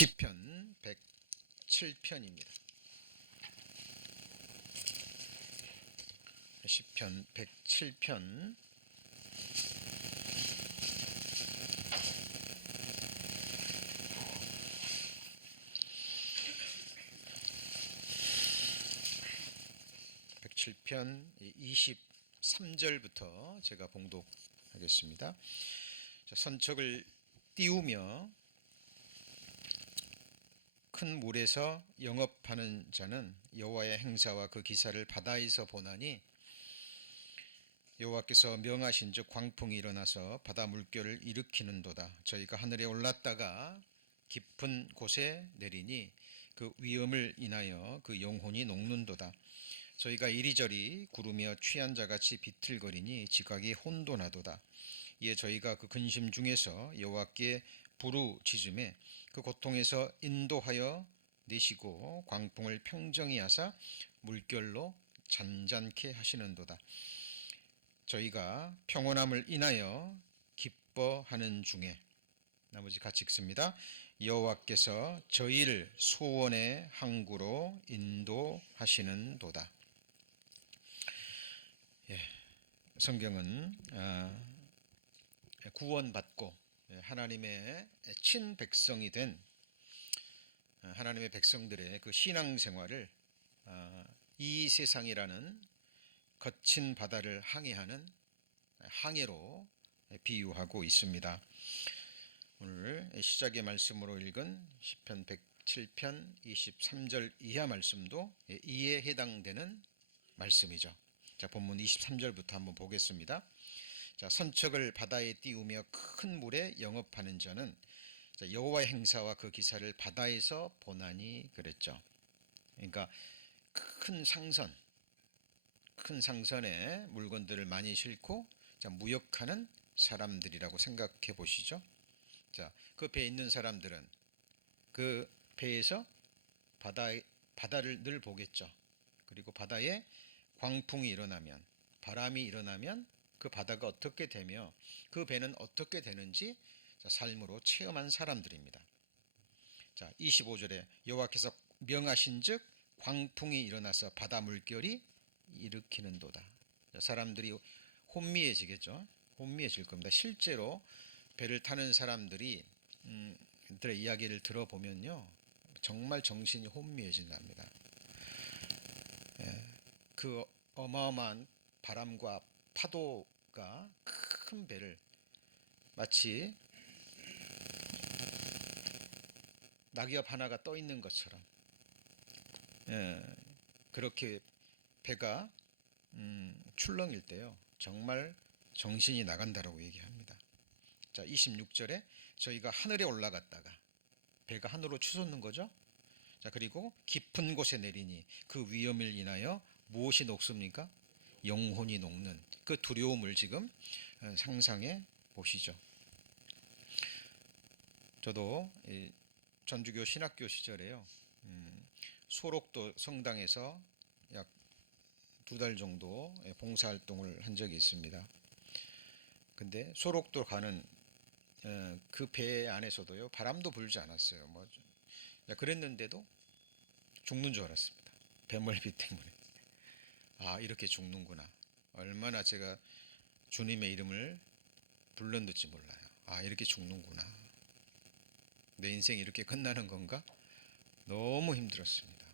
시편 107편입니다. 시편 107편. 편 23절부터 제가 봉독하겠습니다. 선척을 띄우며 큰 물에서 영업하는 자는 여호와의 행사와 그 기사를 바다에서 보나니 여호와께서 명하신즉 광풍이 일어나서 바다 물결을 일으키는도다. 저희가 하늘에 올랐다가 깊은 곳에 내리니 그 위험을 인하여 그 영혼이 녹는도다. 저희가 이리저리 구르며 취한 자같이 비틀거리니 지각이 혼돈하도다. 이에 저희가 그 근심 중에서 여호와께 부르짖음에 그 고통에서 인도하여 내시고 광풍을 평정히 하사 물결로 잔잔케 하시는도다. 저희가 평온함을 인하여 기뻐하는 중에, 나머지 같이 읽습니다. 여호와께서 저희를 소원의 항구로 인도하시는도다. 성경은 구원받고 하나님의 친백성이 된 하나님의 백성들의 그 신앙생활을 이 세상이라는 거친 바다를 항해하는 항해로 비유하고 있습니다. 오늘 시작의 말씀으로 읽은 시편 107편 23절 이하 말씀도 이에 해당되는 말씀이죠. 자, 본문 23절부터 한번 보겠습니다. 자, 선척을 바다에 띄우며 큰 물에 영업하는 자는 여호와의 행사와 그 기사를 바다에서 보나니 그랬죠. 그러니까 큰 상선에 물건들을 많이 싣고 무역하는 사람들이라고 생각해 보시죠. 자, 그 배에 있는 사람들은 그 배에서 바다를 늘 보겠죠. 그리고 바다에 광풍이 일어나면, 바람이 일어나면 그 바다가 어떻게 되며 그 배는 어떻게 되는지 삶으로 체험한 사람들입니다. 자, 25절에 여호와께서 명하신즉 광풍이 일어나서 바다 물결이 일으키는도다. 사람들이 혼미해지겠죠. 혼미해질 겁니다. 실제로 배를 타는 사람들의 이야기를 들어보면요, 정말 정신이 혼미해진답니다. 그 어마어마한 바람과 파도가 큰 배를 마치 낙엽 하나가 떠 있는 것처럼 그렇게 배가 출렁일 때요, 정말 정신이 나간다라고 얘기합니다. 자, 26절에 저희가 하늘에 올라갔다가, 배가 하늘로 치솟는 거죠. 자, 그리고 깊은 곳에 내리니 그 위험을 인하여 무엇이 녹습니까? 영혼이 녹는 그 두려움을 지금 상상해 보시죠. 저도 전주교 신학교 시절에요, 소록도 성당에서 약 2달 정도 봉사활동을 한 적이 있습니다. 근데 소록도 가는 그 배 안에서도요, 바람도 불지 않았어요. 그랬는데도 죽는 줄 알았습니다. 배멀미 때문에. 아, 이렇게 죽는구나. 얼마나 제가 주님의 이름을 불렀는지 몰라요. 아, 이렇게 죽는구나. 내 인생이 이렇게 끝나는 건가? 너무 힘들었습니다.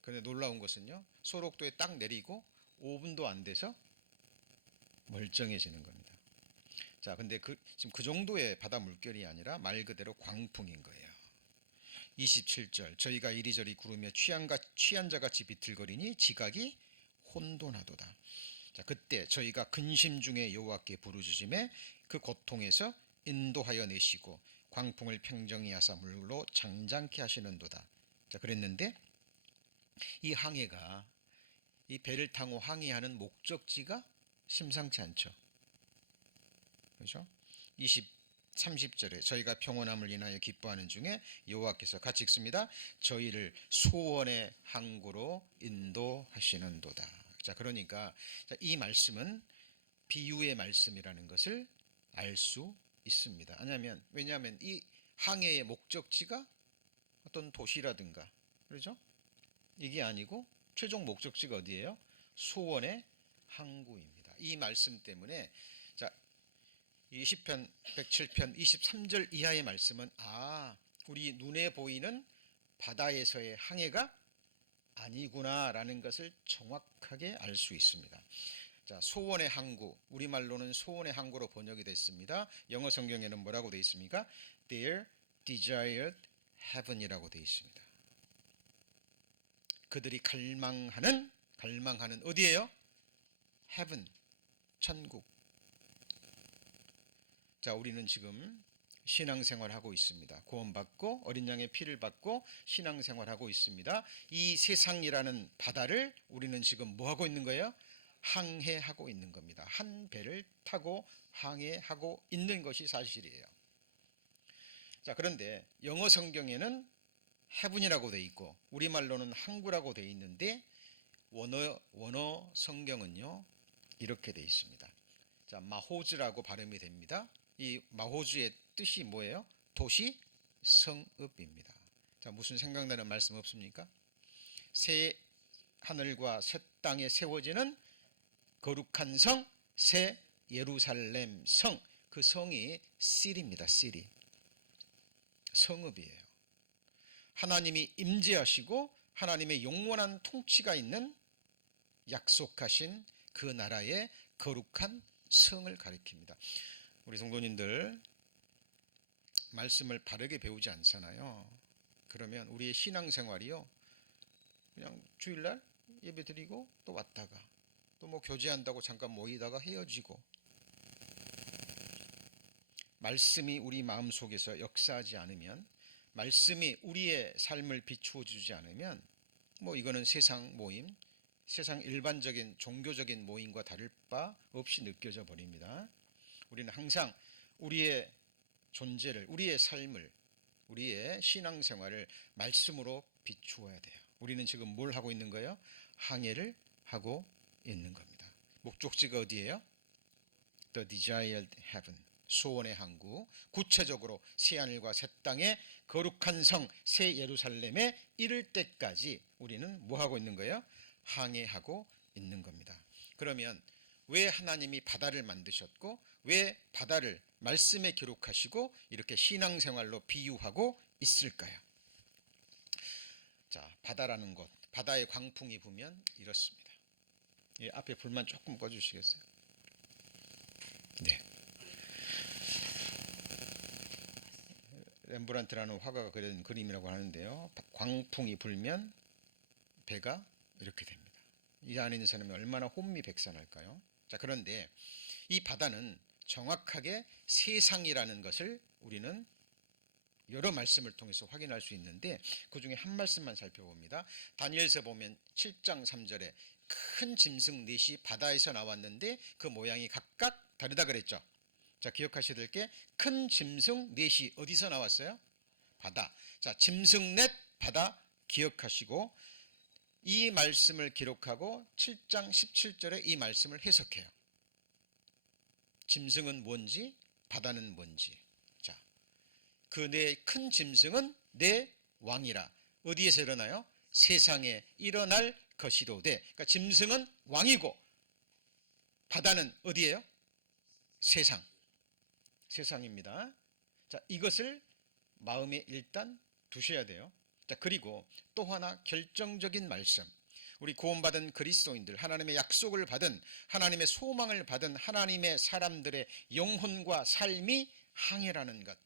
그런데 놀라운 것은요, 소록도에 딱 내리고 5분도 안 돼서 멀쩡해지는 겁니다. 자, 근데 지금 그 정도의 바다 물결이 아니라 말 그대로 광풍인 거예요. 27절, 저희가 이리저리 구르며 취한 자같이 비틀거리니 지각이 혼돈하도다. 자, 그때 저희가 근심 중에 여호와께 부르짖음에 그 고통에서 인도하여 내시고 광풍을 평정히 하사 물로 잔잔케 하시는도다. 자, 그랬는데 이 항해가, 이 배를 타고 항해하는 목적지가 심상치 않죠. 그렇죠? 30절에 저희가 평온함을 인하여 기뻐하는 중에 여호와께서, 같이 읽습니다. 저희를 소원의 항구로 인도하시는도다. 자, 그러니까 이 말씀은 비유의 말씀이라는 것을 알 수 있습니다. 왜냐하면 이 항해의 목적지가 어떤 도시라든가, 그렇죠? 이게 아니고 최종 목적지가 어디예요? 소원의 항구입니다. 이 말씀 때문에 자, 이 시편 107편 23절 이하의 말씀은 우리 눈에 보이는 바다에서의 항해가 아니구나라는 것을 정확하게 알 수 있습니다. 자, 소원의 항구, 우리말로는 소원의 항구로 번역이 됐습니다. 영어 성경에는 뭐라고 되어 있습니까? Their desired heaven이라고 되어 있습니다. 그들이 갈망하는 어디예요? heaven, 천국. 자, 우리는 지금 신앙생활하고 있습니다. 구원받고 어린 양의 피를 받고 신앙생활하고 있습니다. 이 세상이라는 바다를 우리는 지금 뭐 하고 있는 거예요? 항해하고 있는 겁니다. 한 배를 타고 항해하고 있는 것이 사실이에요. 자, 그런데 영어 성경에는 heaven이라고 돼 있고 우리말로는 항구라고 돼 있는데 원어 성경은요 이렇게 돼 있습니다. 자, 마호즈라고 발음이 됩니다. 이 마호즈의 뜻이 뭐예요? 도시 성읍입니다. 자, 무슨 생각나는 말씀 없습니까? 새 하늘과 새 땅에 세워지는 거룩한 성, 새 예루살렘 성. 그 성이 시리입니다. 시리. 성읍이에요. 하나님이 임재하시고 하나님의 영원한 통치가 있는 약속하신 그 나라의 거룩한 성을 가리킵니다. 우리 성도님들 말씀을 바르게 배우지 않잖아요. 그러면 우리의 신앙생활이요 그냥 주일날 예배 드리고 또 왔다가 또 뭐 교제한다고 잠깐 모이다가 헤어지고, 말씀이 우리 마음속에서 역사하지 않으면, 말씀이 우리의 삶을 비추어 주지 않으면 뭐 이거는 세상 모임, 세상 일반적인 종교적인 모임과 다를 바 없이 느껴져 버립니다. 우리는 항상 우리의 존재를, 우리의 삶을, 우리의 신앙생활을 말씀으로 비추어야 돼요. 우리는 지금 뭘 하고 있는 거예요? 항해를 하고 있는 겁니다. 목적지가 어디예요? The desired heaven, 소원의 항구. 구체적으로 새하늘과 새 땅의 거룩한 성, 새 예루살렘에 이를 때까지 우리는 뭐 하고 있는 거예요? 항해하고 있는 겁니다. 그러면 왜 하나님이 바다를 만드셨고 왜 바다를 말씀에 기록하시고 이렇게 신앙생활로 비유하고 있을까요? 자, 바다라는 곳, 바다의 광풍이 불면 이렇습니다. 예, 앞에 불만 조금 꺼주시겠어요? 네. 렘브란트라는 화가가 그린 그림이라고 하는데요. 광풍이 불면 배가 이렇게 됩니다. 이 안에 있는 사람이 얼마나 혼미백산할까요? 자, 그런데 이 바다는 정확하게 세상이라는 것을 우리는 여러 말씀을 통해서 확인할 수 있는데 그 중에 한 말씀만 살펴봅니다. 다니엘서 보면 7장 3절에 큰 짐승 넷이 바다에서 나왔는데 그 모양이 각각 다르다 그랬죠. 자, 기억하셔야 될 게 큰 짐승 넷이 어디서 나왔어요? 바다. 자, 짐승 넷 바다 기억하시고 이 말씀을 기록하고 7장 17절에 이 말씀을 해석해요. 짐승은 뭔지, 바다는 뭔지. 자, 그 내 큰 짐승은 내 왕이라. 어디에서 일어나요? 세상에 일어날 것이로되. 그러니까 짐승은 왕이고 바다는 어디예요? 세상. 세상입니다. 자, 이것을 마음에 일단 두셔야 돼요. 자, 그리고 또 하나 결정적인 말씀. 우리 구원받은 그리스도인들, 하나님의 약속을 받은, 하나님의 소망을 받은 하나님의 사람들의 영혼과 삶이 항해라는 것,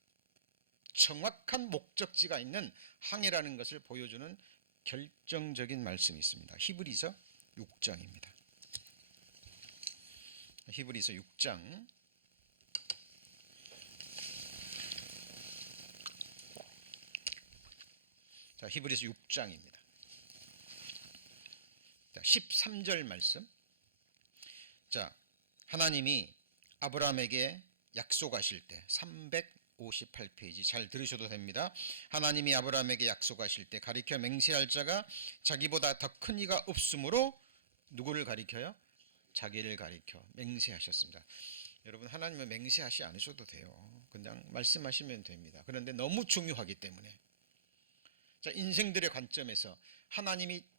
정확한 목적지가 있는 항해라는 것을 보여주는 결정적인 말씀이 있습니다. 히브리서 6장입니다. 히브리서 6장 자, 히브리서 6장입니다. 자, 13절 말씀. 자, 하나님이 아브라함에게 약속하실 때 358페이지 잘 들으셔도 됩니다. 하나님이 아브라함에게 약속하실 때 가리켜 맹세할 자가 자기보다 더 큰 이가 없으므로 누구를 가리켜요? 자기를 가리켜 맹세하셨습니다. 여러분, 하나님은 맹세하시 않으셔도 돼요. 그냥 말씀하시면 됩니다. 그런데 너무 중요하기 때문에 자, 인생들의 관점에서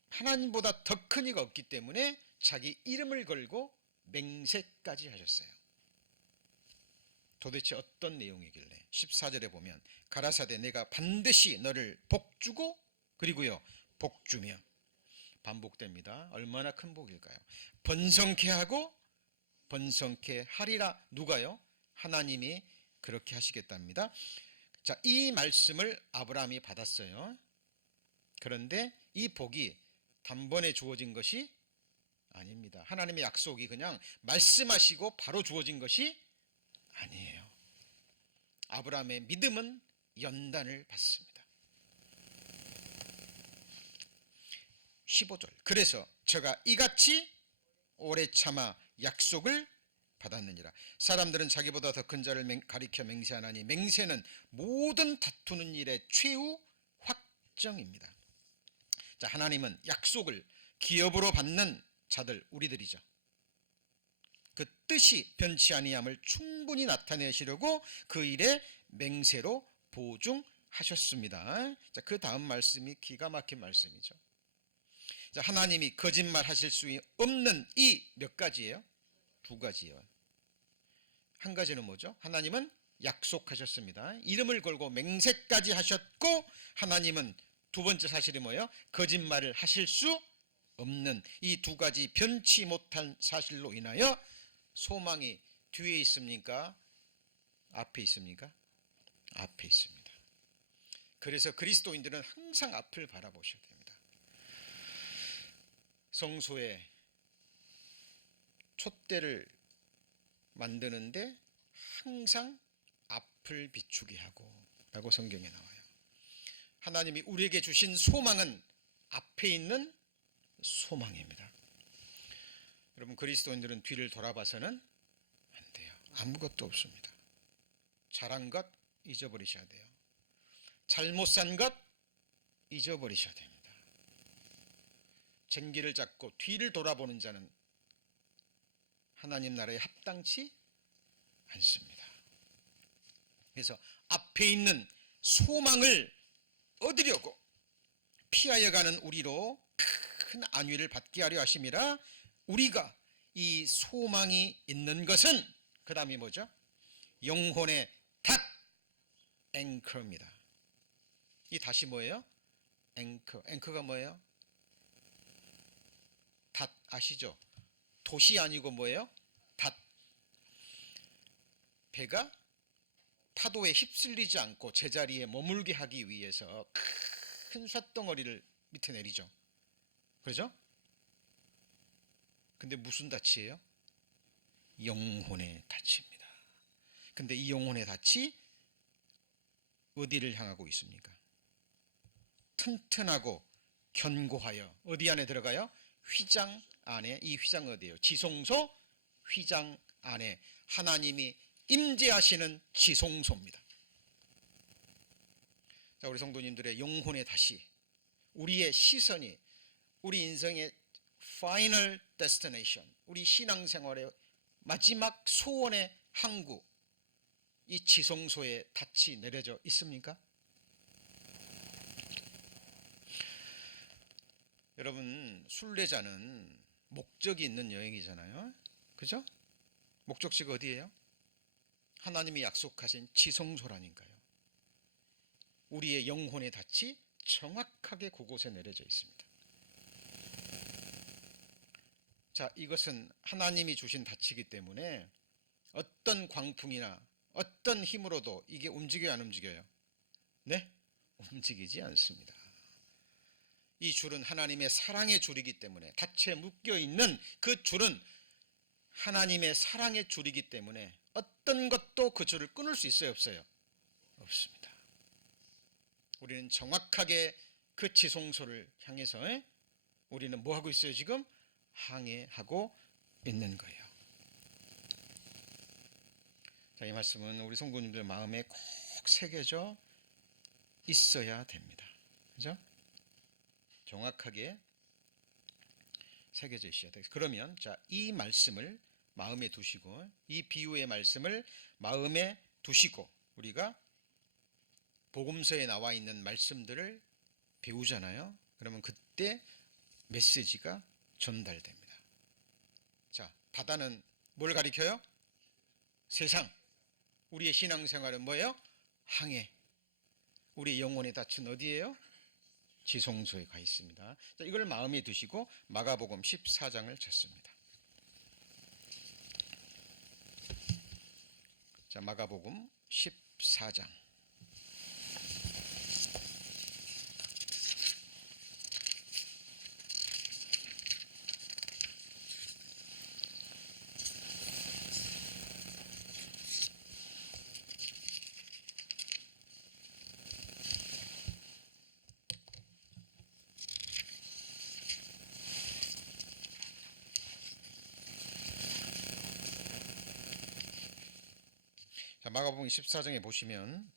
하나님보다 더 큰 이가 없기 때문에 자기 이름을 걸고 맹세까지 하셨어요. 도대체 어떤 내용이길래 14절에 보면 가라사대 내가 반드시 너를 복주고 그리고요 복주며 반복됩니다. 얼마나 큰 복일까요? 번성케 하고 번성케 하리라. 누가요? 하나님이 그렇게 하시겠답니다. 자, 이 말씀을 아브라함이 받았어요. 그런데 이 복이 단번에 주어진 것이 아닙니다. 하나님의 약속이 그냥 말씀하시고 바로 주어진 것이 아니에요. 아브라함의 믿음은 연단을 받습니다. 15절 그래서 저가 이같이 오래 참아 약속을 받았느니라. 사람들은 자기보다 더 큰 자를 가리켜 맹세하나니 맹세는 모든 다투는 일의 최후 확정입니다. 자, 하나님은 약속을 기업으로 받는 자들 우리들이죠. 그 뜻이 변치 아니함을 충분히 나타내시려고 그 일에 맹세로 보증하셨습니다. 자, 그 다음 말씀이 기가 막힌 말씀이죠. 자, 하나님이 거짓말 하실 수 없는 이 몇 가지예요? 두 가지예요. 한 가지는 뭐죠? 하나님은 약속하셨습니다. 이름을 걸고 맹세까지 하셨고, 하나님은 두 번째 사실이 뭐예요? 거짓말을 하실 수 없는 이 두 가지 변치 못한 사실로 인하여 소망이 뒤에 있습니까? 앞에 있습니까? 앞에 있습니다. 그래서 그리스도인들은 항상 앞을 바라보셔야 됩니다. 성소에 촛대를 만드는데 항상 앞을 비추게 하고 라고 성경에 나와요. 하나님이 우리에게 주신 소망은 앞에 있는 소망입니다. 여러분, 그리스도인들은 뒤를 돌아봐서는 안 돼요. 아무것도 없습니다. 잘한 것 잊어버리셔야 돼요. 잘못 산 것 잊어버리셔야 됩니다. 쟁기를 잡고 뒤를 돌아보는 자는 하나님 나라에 합당치 않습니다. 그래서 앞에 있는 소망을 얻으려고 피하여 가는 우리로 큰 안위를 받게 하려 하심이라. 우리가 이 소망이 있는 것은 그 다음이 뭐죠? 영혼의 닷 앵커입니다. 이 닷이 뭐예요? 앵커가 뭐예요? 닷 아시죠? 돛이 아니고 뭐예요? 닷. 배가 파도에 휩쓸리지 않고 제자리에 머물게 하기 위해서 큰 쇳덩어리를 밑에 내리죠. 그렇죠? 근데 무슨 닻이에요? 영혼의 닻입니다. 근데 이 영혼의 닻이 어디를 향하고 있습니까? 튼튼하고 견고하여 어디 안에 들어가요? 휘장 안에. 이 휘장 어디예요? 지성소 휘장 안에 하나님이 임재하시는 지성소입니다. 자, 우리 성도님들의 영혼의 닻이, 우리의 시선이, 우리 인생의 파이널 데스티네이션, 우리 신앙생활의 마지막 소원의 항구, 이 지성소에 닻이 내려져 있습니까? 여러분, 순례자는 목적이 있는 여행이잖아요. 그죠? 목적지가 어디예요? 하나님이 약속하신 지성소라니까요. 우리의 영혼의 닻이 정확하게 그곳에 내려져 있습니다. 자, 이것은 하나님이 주신 닻이기 때문에 어떤 광풍이나 어떤 힘으로도 이게 움직여요, 안 움직여요? 네? 움직이지 않습니다. 이 줄은 하나님의 사랑의 줄이기 때문에, 닻에 묶여있는 그 줄은 하나님의 사랑의 줄이기 때문에 어떤 것도 그 줄을 끊을 수 있어요, 없어요? 없습니다. 우리는 정확하게 그 지성소를 향해서 우리는 뭐 하고 있어요? 지금 항해하고 있는 거예요. 자, 이 말씀은 우리 성도님들 마음에 꼭 새겨져 있어야 됩니다. 그죠? 정확하게 새겨져 있어야 돼요. 그러면 자, 이 말씀을 마음에 두시고, 이 비유의 말씀을 마음에 두시고, 우리가 복음서에 나와 있는 말씀들을 배우잖아요. 그러면 그때 메시지가 전달됩니다. 자, 바다는 뭘 가리켜요? 세상. 우리의 신앙생활은 뭐예요? 항해. 우리 영혼의 닻은 어디예요? 지성소에 가 있습니다. 자, 이걸 마음에 두시고 마가복음 14장을 찾습니다. 자, 마가복음 14장. 자, 마가복음 14장에 보시면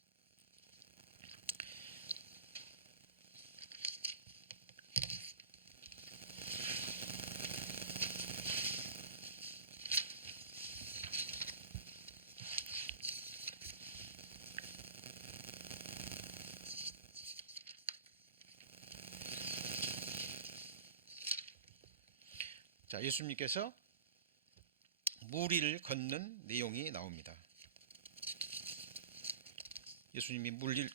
자, 예수님께서 물 위를 걷는 내용이 나옵니다. 예수님이 물 위를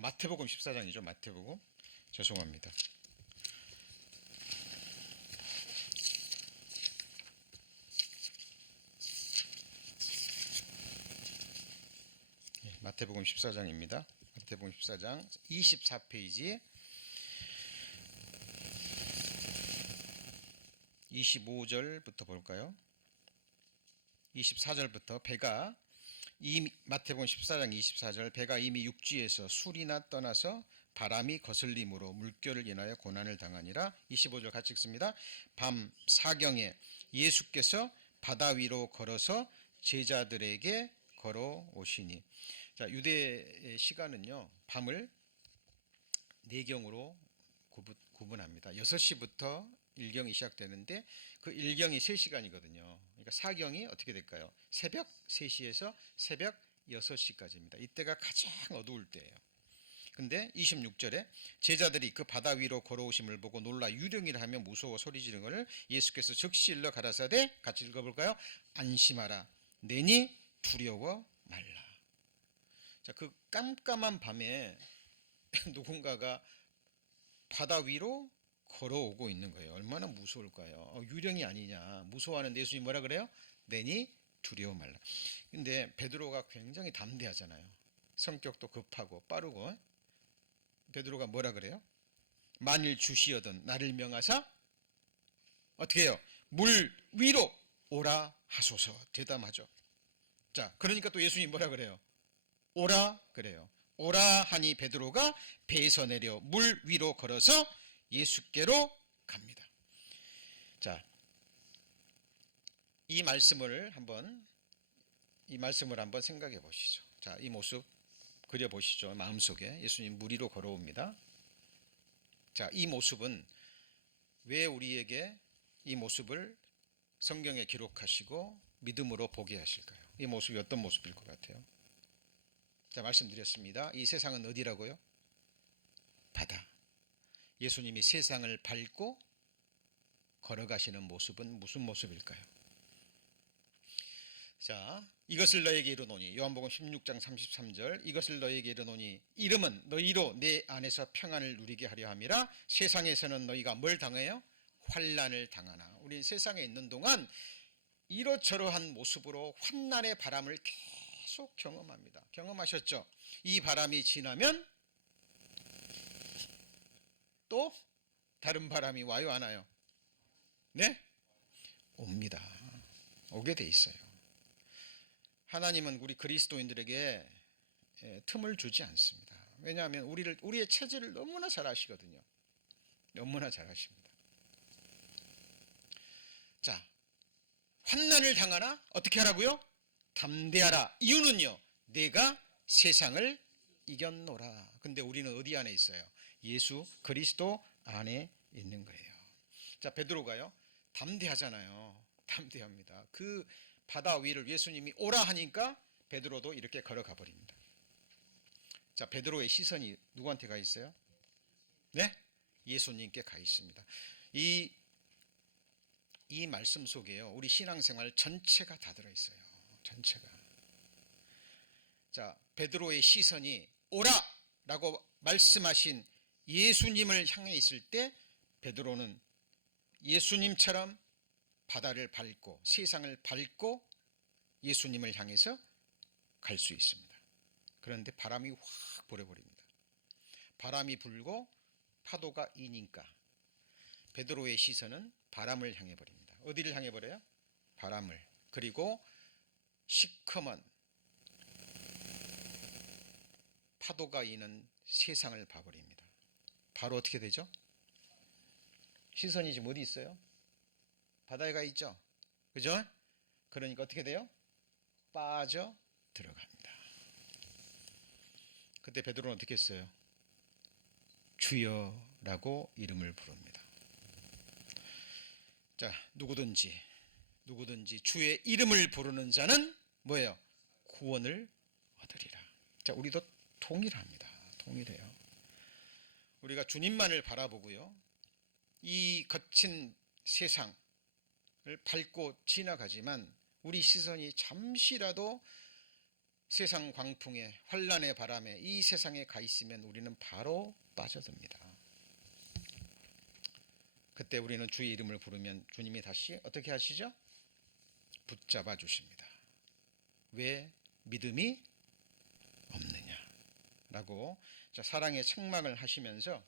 마태복음 14장이죠. 마태복음. 죄송합니다. 마태복음 14장입니다. 마태복음 14장 24페이지 25절부터 볼까요? 24절부터 배가 이미 마태복음 14장 24절 배가 이미 육지에서 술이나 떠나서 바람이 거슬림으로 물결을 인하여 고난을 당하니라. 25절 같이 읽습니다. 밤 사경에 예수께서 바다 위로 걸어서 제자들에게 걸어오시니. 자, 유대의 시간은요, 밤을 네경으로 구분합니다. 6시부터 일경이 시작되는데 그 일경이 3시간이거든요. 그러니까 사경이 어떻게 될까요? 새벽 3시에서 새벽 6시까지입니다. 이때가 가장 어두울 때예요. 근데 26절에 제자들이 그 바다 위로 걸어오심을 보고 놀라 유령이라 하며 무서워 소리 지르는 것을 예수께서 즉시 일러 가라사대, 같이 읽어볼까요? 안심하라, 내니 두려워 말라. 자, 그 깜깜한 밤에 누군가가 바다 위로 걸어오고 있는 거예요. 얼마나 무서울까요? 유령이 아니냐. 무서워하는데 예수님이 뭐라 그래요? 내니 두려워 말라. 근데 베드로가 굉장히 담대하잖아요. 성격도 급하고 빠르고. 베드로가 뭐라 그래요? 만일 주시어든 나를 명하사 어떻게 해요? 물 위로 오라 하소서. 대담하죠. 자, 그러니까 또 예수님이 뭐라 그래요? 오라 그래요. 오라 하니 베드로가 배에서 내려 물 위로 걸어서 예수께로 갑니다. 자, 이 말씀을 한번 생각해 보시죠. 자, 이 모습 그려 보시죠. 마음속에 예수님 물 위로 걸어옵니다. 자, 이 모습은 왜 우리에게 이 모습을 성경에 기록하시고 믿음으로 보게 하실까요? 이 모습이 어떤 모습일 것 같아요? 자, 말씀드렸습니다. 이 세상은 어디라고요? 바다. 예수님이 세상을 밟고 걸어가시는 모습은 무슨 모습일까요? 자, 이것을 너에게 이르노니, 요한복음 16장 33절, 이것을 너에게 이르노니 이름은 너희로 내 안에서 평안을 누리게 하려 함이라. 세상에서는 너희가 뭘 당해요? 환난을 당하나. 우리는 세상에 있는 동안 이러저러한 모습으로 환난의 바람을 계속 경험합니다. 경험하셨죠? 이 바람이 지나면 또 다른 바람이 와요, 안 와요? 네? 옵니다. 오게 돼 있어요. 하나님은 우리 그리스도인들에게 틈을 주지 않습니다. 왜냐하면 우리의 체질을 너무나 잘 아시거든요. 너무나 잘 아십니다. 자, 환난을 당하나 어떻게 하라고요? 담대하라. 이유는요, 내가 세상을 이겼노라. 근데 우리는 어디 안에 있어요? 예수 그리스도 안에 있는 거예요. 자, 베드로가요, 담대하잖아요. 담대합니다. 그 바다 위를 예수님이 오라 하니까 베드로도 이렇게 걸어가 버립니다. 자, 베드로의 시선이 누구한테 가 있어요? 네? 예수님께 가 있습니다. 이 말씀 속에요, 우리 신앙생활 전체가 다 들어 있어요. 전체가. 자, 베드로의 시선이 오라라고 말씀하신 예수님을 향해 있을 때 베드로는 예수님처럼 바다를 밟고 세상을 밟고 예수님을 향해서 갈 수 있습니다. 그런데 바람이 확 불어버립니다. 바람이 불고 파도가 이니까 베드로의 시선은 바람을 향해 버립니다. 어디를 향해 버려요? 바람을. 그리고 시커먼 파도가 이는 세상을 봐버립니다. 바로 어떻게 되죠? 시선이 지금 어디 있어요? 바다에 가 있죠? 그죠? 그러니까 어떻게 돼요? 빠져 들어갑니다. 그때 베드로는 어떻게 했어요? 주여라고 이름을 부릅니다. 자, 누구든지 주의 이름을 부르는 자는 뭐예요? 구원을 얻으리라. 자, 우리도 동일합니다. 동일해요. 우리가 주님만을 바라보고요, 이 거친 세상을 밟고 지나가지만 우리 시선이 잠시라도 세상 광풍에, 환란의 바람에 이 세상에 가 있으면 우리는 바로 빠져듭니다. 그때 우리는 주의 이름을 부르면 주님이 다시 어떻게 하시죠? 붙잡아 주십니다. 왜? 믿음이 없느냐 라고 사랑의 책망을 하시면서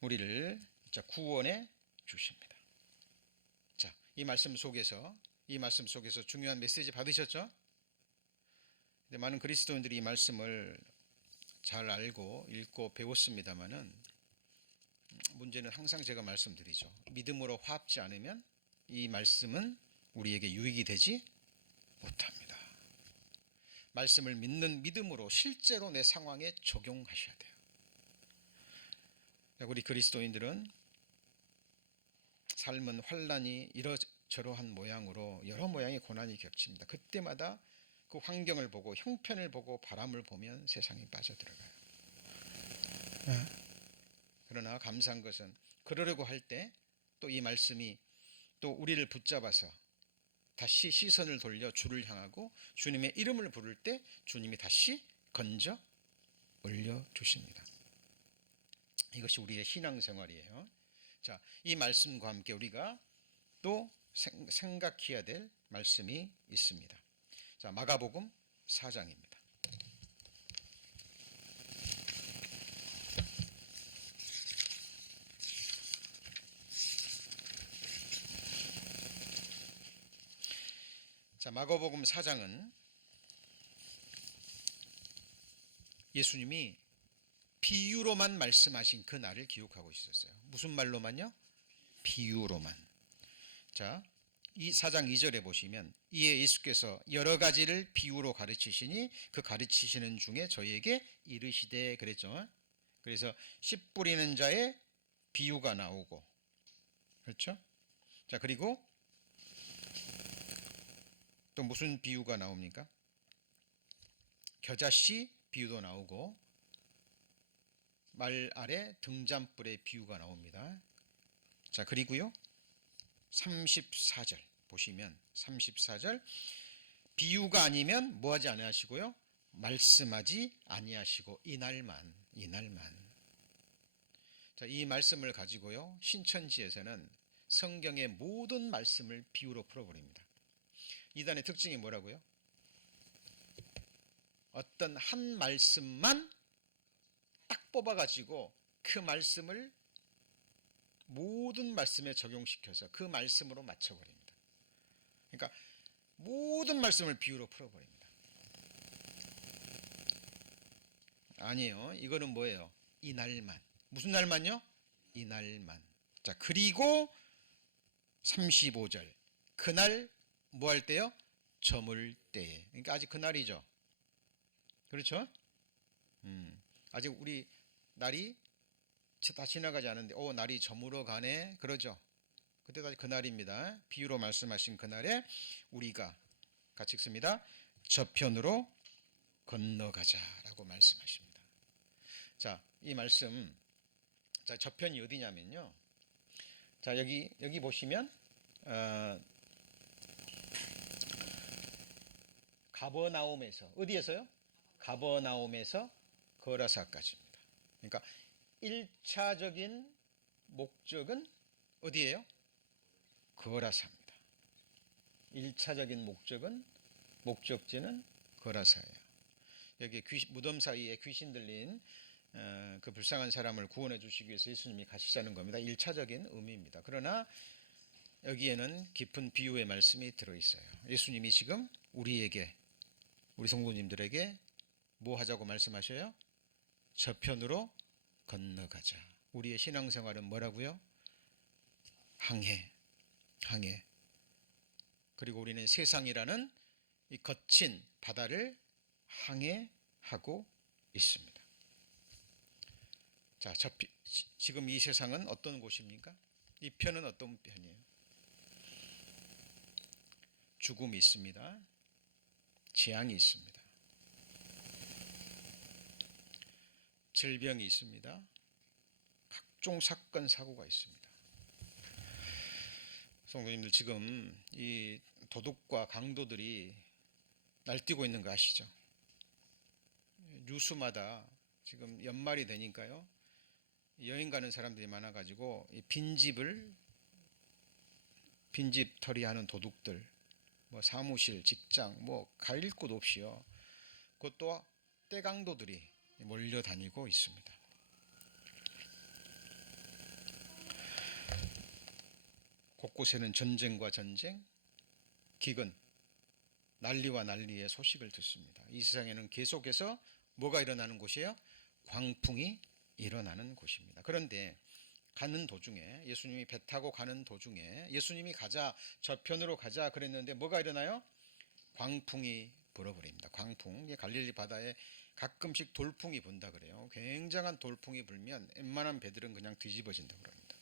우리를 구원해 주십니다. 자, 이 말씀 속에서 중요한 메시지 받으셨죠? 근데 많은 그리스도인들이 이 말씀을 잘 알고 읽고 배웠습니다마는 문제는 항상 제가 말씀드리죠. 믿음으로 화합지 않으면 이 말씀은 우리에게 유익이 되지 못합니다. 말씀을 믿는 믿음으로 실제로 내 상황에 적용하셔야 돼요. 우리 그리스도인들은 삶은 환란이 이러저러한 모양으로 여러 모양의 고난이 겹칩니다. 그때마다 그 환경을 보고 형편을 보고 바람을 보면 세상에 빠져들어가요. 그러나 감사한 것은 그러려고 할 때 또 이 말씀이 또 우리를 붙잡아서 다시 시선을 돌려 주를 향하고 주님의 이름을 부를 때 주님이 다시 건져 올려주십니다. 이것이 우리의 신앙생활이에요. 자, 이 말씀과 함께 우리가 또 생각해야 될 말씀이 있습니다. 자, 마가복음 4장입니다. 자, 마가복음 4장은 예수님이 비유로만 말씀하신 그 날을 기록하고 있었어요. 무슨 말로만요? 비유로만. 자, 이 4장 2절에 보시면 이에 예수께서 여러 가지를 비유로 가르치시니 그 가르치시는 중에 저희에게 이르시되 그랬죠. 그래서 씨 뿌리는 자의 비유가 나오고, 그렇죠? 자, 그리고 또 무슨 비유가 나옵니까? 겨자씨 비유도 나오고 말 아래 등잔불의 비유가 나옵니다. 자, 그리고요 34절 보시면 34절 비유가 아니면 뭐하지 아니하시고요 말씀하지 아니하시고 이날만. 자, 이 말씀을 가지고요 신천지에서는 성경의 모든 말씀을 비유로 풀어버립니다. 이단의 특징이 뭐라고요? 어떤 한 말씀만 딱 뽑아가지고 그 말씀을 모든 말씀에 적용시켜서 그 말씀으로 맞춰버립니다. 그러니까 모든 말씀을 비유로 풀어버립니다. 아니에요. 이거는 뭐예요? 이날만. 무슨 날만요? 이날만. 자, 그리고 35절 그날 뭐 할 때요? 저물 때에. 그러니까 아직 그날이죠. 그렇죠? 아직 우리 날이 다 지나가지 않은데 날이 저물어 가네 그러죠. 그때 다시 그날입니다. 비유로 말씀하신 그날에 우리가 같이 읽습니다. 저편으로 건너가자라고 말씀하십니다. 자, 이 말씀, 자, 저편이 어디냐면요. 자, 여기 보시면 가버나움에서, 어디에서요? 가버나움에서 거라사까지입니다. 그러니까 1차적인 목적은 어디예요? 거라사입니다. 1차적인 목적지는 거라사예요. 여기 무덤 사이에 귀신 들린 그 불쌍한 사람을 구원해 주시기 위해서 예수님이 가시자는 겁니다. 1차적인 의미입니다. 그러나 여기에는 깊은 비유의 말씀이 들어있어요. 예수님이 지금 우리 성도님들에게 뭐 하자고 말씀하셔요? 저편으로 건너가자. 우리의 신앙생활은 뭐라고요? 항해. 그리고 우리는 세상이라는 이 거친 바다를 항해하고 있습니다. 자, 지금 이 세상은 어떤 곳입니까? 이 편은 어떤 편이에요? 죽음이 있습니다. 재앙이 있습니다. 질병이 있습니다. 각종 사건 사고가 있습니다. 성도님들, 지금 이 도둑과 강도들이 날뛰고 있는 거 아시죠? 뉴스마다 지금 연말이 되니까요, 여행 가는 사람들이 많아가지고 이 빈집털이하는 도둑들, 뭐 사무실, 직장, 뭐 가릴 곳 없이요, 그것도 떼강도들이 몰려다니고 있습니다. 곳곳에는 전쟁과 전쟁, 기근, 난리와 난리의 소식을 듣습니다. 이 세상에는 계속해서 뭐가 일어나는 곳이에요? 광풍이 일어나는 곳입니다. 그런데 가는 도중에, 예수님이 배 타고 가는 도중에 예수님이 가자, 저편으로 가자 그랬는데 뭐가 일어나요? 광풍이 불어버립니다. 광풍. 갈릴리 바다에 가끔씩 돌풍이 분다 그래요. 굉장한 돌풍이 불면 웬만한 배들은 그냥 뒤집어진다고 합니다.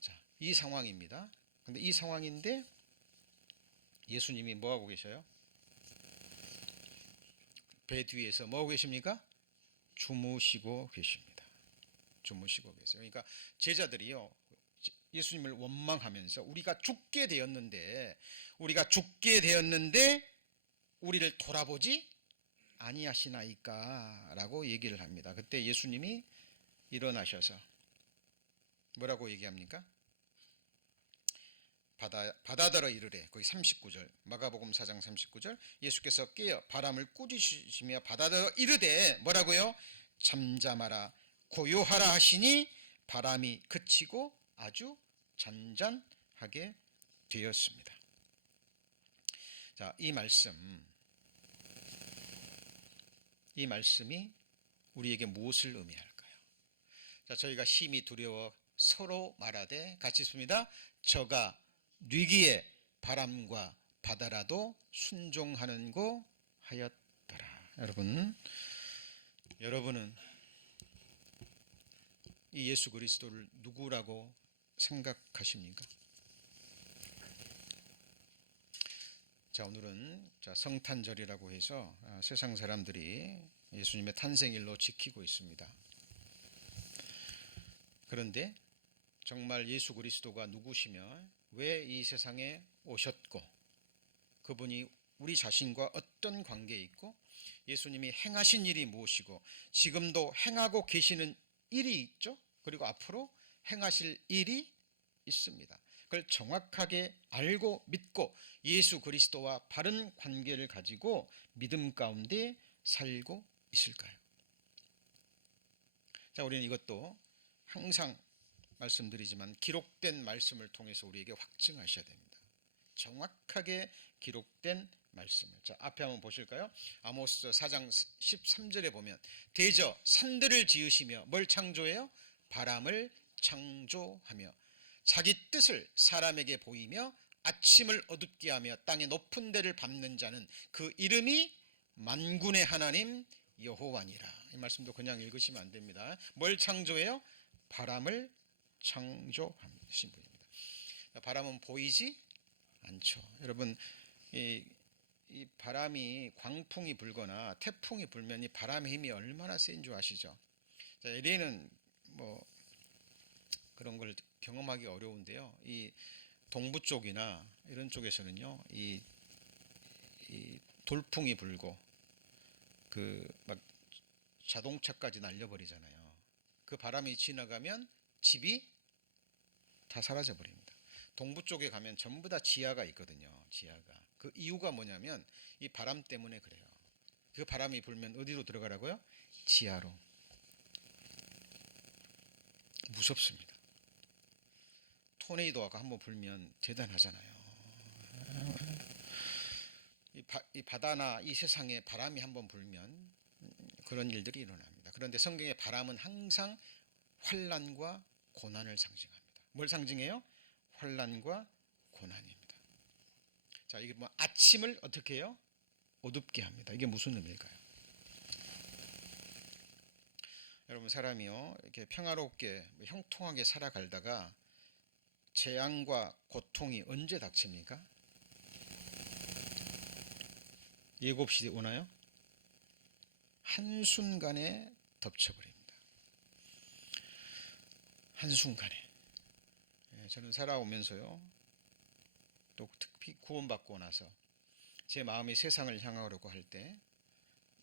자, 이 상황입니다. 근데 이 상황인데 예수님이 뭐 하고 계셔요? 배 뒤에서 뭐 하고 계십니까? 주무시고 계십니다. 주무시고 계세요. 그러니까 제자들이요, 예수님을 원망하면서 우리가 죽게 되었는데 우리를 돌아보지 아니하시나이까 라고 얘기를 합니다. 그때 예수님이 일어나셔서 뭐라고 얘기합니까? 바다더러 이르래. 거기 39절, 마가복음 4장 39절, 예수께서 깨어 바람을 꾸짖으시며 바다더러 이르되 뭐라고요? 잠잠하라 고요하라 하시니 바람이 그치고 아주 잔잔하게 되었습니다. 자, 이 말씀이 우리에게 무엇을 의미할까요? 자, 저희가 심히 두려워 서로 말하되, 같이 있습니다. 저가 뉘기에 바람과 바다라도 순종하는고 하였더라. 여러분은 이 예수 그리스도를 누구라고 생각하십니까? 자, 오늘은 성탄절이라고 해서 세상 사람들이 예수님의 탄생일로 지키고 있습니다. 그런데 정말 예수 그리스도가 누구시며 왜 이 세상에 오셨고, 그분이 우리 자신과 어떤 관계에 있고, 예수님이 행하신 일이 무엇이고, 지금도 행하고 계시는 일이 있죠. 그리고 앞으로 행하실 일이 있습니다. 그걸 정확하게 알고 믿고 예수 그리스도와 바른 관계를 가지고 믿음 가운데 살고 있을까요? 자, 우리는 이것도 항상 말씀드리지만 기록된 말씀을 통해서 우리에게 확증하셔야 됩니다. 정확하게 기록된 말씀을. 자, 앞에 한번 보실까요? 아모스 4장 13절에 보면 대저 산들을 지으시며 뭘 창조해요? 바람을 창조하며 자기 뜻을 사람에게 보이며 아침을 어둡게 하며 땅의 높은 데를 밟는 자는 그 이름이 만군의 하나님 여호와니라. 이 말씀도 그냥 읽으시면 안 됩니다. 뭘 창조해요? 바람을 창조하신 분입니다. 바람은 보이지 않죠. 여러분, 이 바람이 광풍이 불거나 태풍이 불면 이 바람의 힘이 얼마나 센 줄 아시죠? 자, LA는 뭐 그런 걸 경험하기 어려운데요. 이 동부 쪽이나 이런 쪽에서는요, 이 돌풍이 불고 그 막 자동차까지 날려버리잖아요. 그 바람이 지나가면 집이 다 사라져 버립니다. 동부 쪽에 가면 전부 다 지하가 있거든요. 지하가. 그 이유가 뭐냐면 이 바람 때문에 그래요. 그 바람이 불면 어디로 들어가라고요? 지하로. 무섭습니다. 토네이도가 한번 불면 대단하잖아요. 이 바다나 이 세상에 바람이 한번 불면 그런 일들이 일어납니다. 그런데 성경의 바람은 항상 환난과 고난을 상징합니다. 뭘 상징해요? 환난과 고난입니다. 자, 이게 뭐 아침을 어떻게 해요? 어둡게 합니다. 이게 무슨 의미일까요? 여러분, 사람이요 이렇게 평화롭게 형통하게 살아가다가 재앙과 고통이 언제 닥칩니까? 예고 없이 오나요? 한순간에 덮쳐버립니다. 한순간에. 저는 살아오면서요, 또 특히 구원받고 나서 제 마음이 세상을 향하려고 할 때,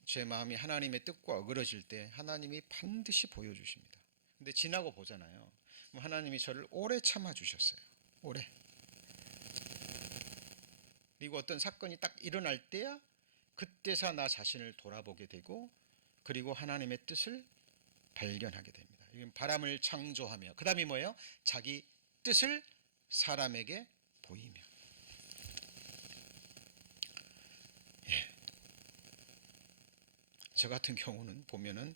제 마음이 하나님의 뜻과 어그러질 때 하나님이 반드시 보여주십니다. 근데 지나고 보잖아요. 하나님이 저를 오래 참아주셨어요. 오래. 그리고 어떤 사건이 딱 일어날 때야 그때서 나 자신을 돌아보게 되고, 그리고 하나님의 뜻을 발견하게 됩니다. 이건 바람을 창조하며, 그 다음이 뭐예요? 자기 뜻을 사람에게 보이며. 저 같은 경우는 보면은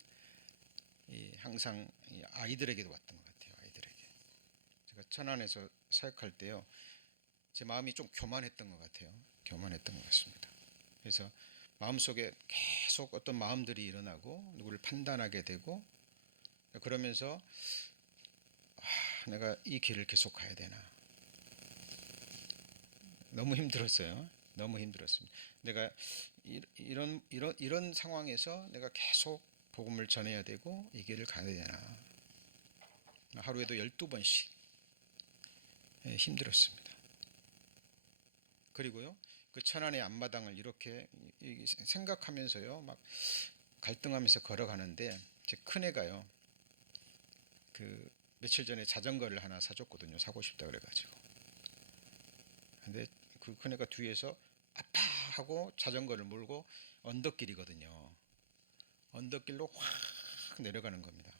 항상 아이들에게도 왔던 것 같아요. 아이들에게. 제가 천안에서 사역할 때요, 제 마음이 좀 교만했던 것 같아요. 교만했던 것 같습니다. 그래서 마음속에 계속 어떤 마음들이 일어나고 누구를 판단하게 되고, 그러면서 내가 이 길을 계속 가야 되나. 너무 힘들었어요. 너무 힘들었습니다. 내가 이런 상황에서 내가 계속 복음을 전해야 되고 이 길을 가야 되나. 하루에도 12번씩 힘들었습니다. 그리고요, 그 천안의 앞마당을 이렇게 생각하면서요, 막 갈등하면서 걸어가는데, 제 큰애가요, 그 며칠 전에 자전거를 하나 사줬거든요. 사고 싶다 그래가지고. 근데 그 큰애가 뒤에서 아빠 하고 자전거를 몰고 언덕길이거든요. 언덕길로 확 내려가는 겁니다.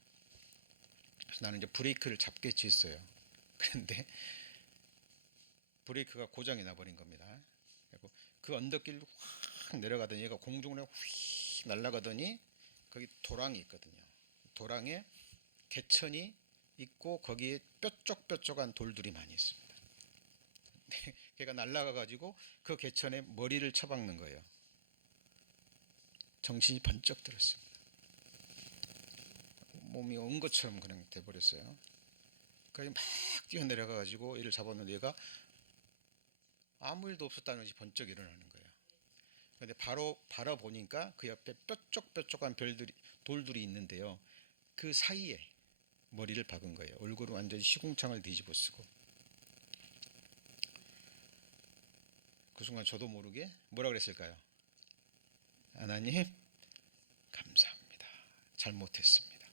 그래서 나는 이제 브레이크를 잡겠지 했어요. 그런데 브레이크가 고장이 나버린 겁니다. 그리고 그 언덕길로 확 내려가더니 얘가 공중으로 휙 날아가더니 거기 도랑이 있거든요. 도랑에 개천이 있고 거기에 뾰족뾰족한 돌들이 많이 있습니다. 걔가 날아가 가지고 그 개천에 머리를 쳐박는 거예요. 정신이 번쩍 들었습니다. 몸이 온 것처럼 그냥 돼버렸어요. 그래서 막 뛰어내려가 가지고 얘를 잡았는데 얘가 아무 일도 없었다는 듯이 번쩍 일어나는 거예요. 그런데 바로 바라보니까 그 옆에 뾰족뾰족한 돌들이 있는데요, 그 사이에 머리를 박은 거예요. 얼굴은 완전히 시궁창을 뒤집어 쓰고. 그 순간 저도 모르게 뭐라 그랬을까요? 하나님 감사합니다. 잘못했습니다.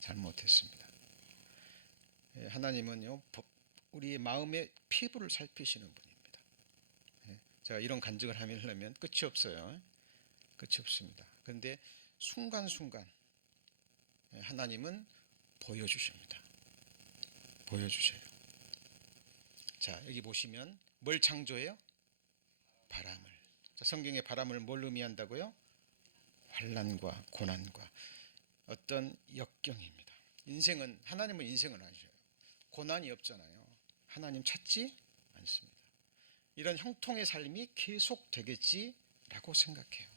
잘못했습니다. 하나님은요, 우리의 마음의 피부를 살피시는 분입니다. 제가 이런 간증을 하려면 끝이 없어요. 끝이 없습니다. 그런데 순간순간 하나님은 보여주십니다. 보여주셔요. 자, 여기 보시면 뭘 창조해요? 바람을. 자, 성경의 바람을 뭘 의미한다고요? 환난과 고난과 어떤 역경입니다. 인생은, 하나님은 인생을 아셔요. 고난이 없잖아요. 하나님 찾지 않습니다. 이런 형통의 삶이 계속 되겠지라고 생각해요.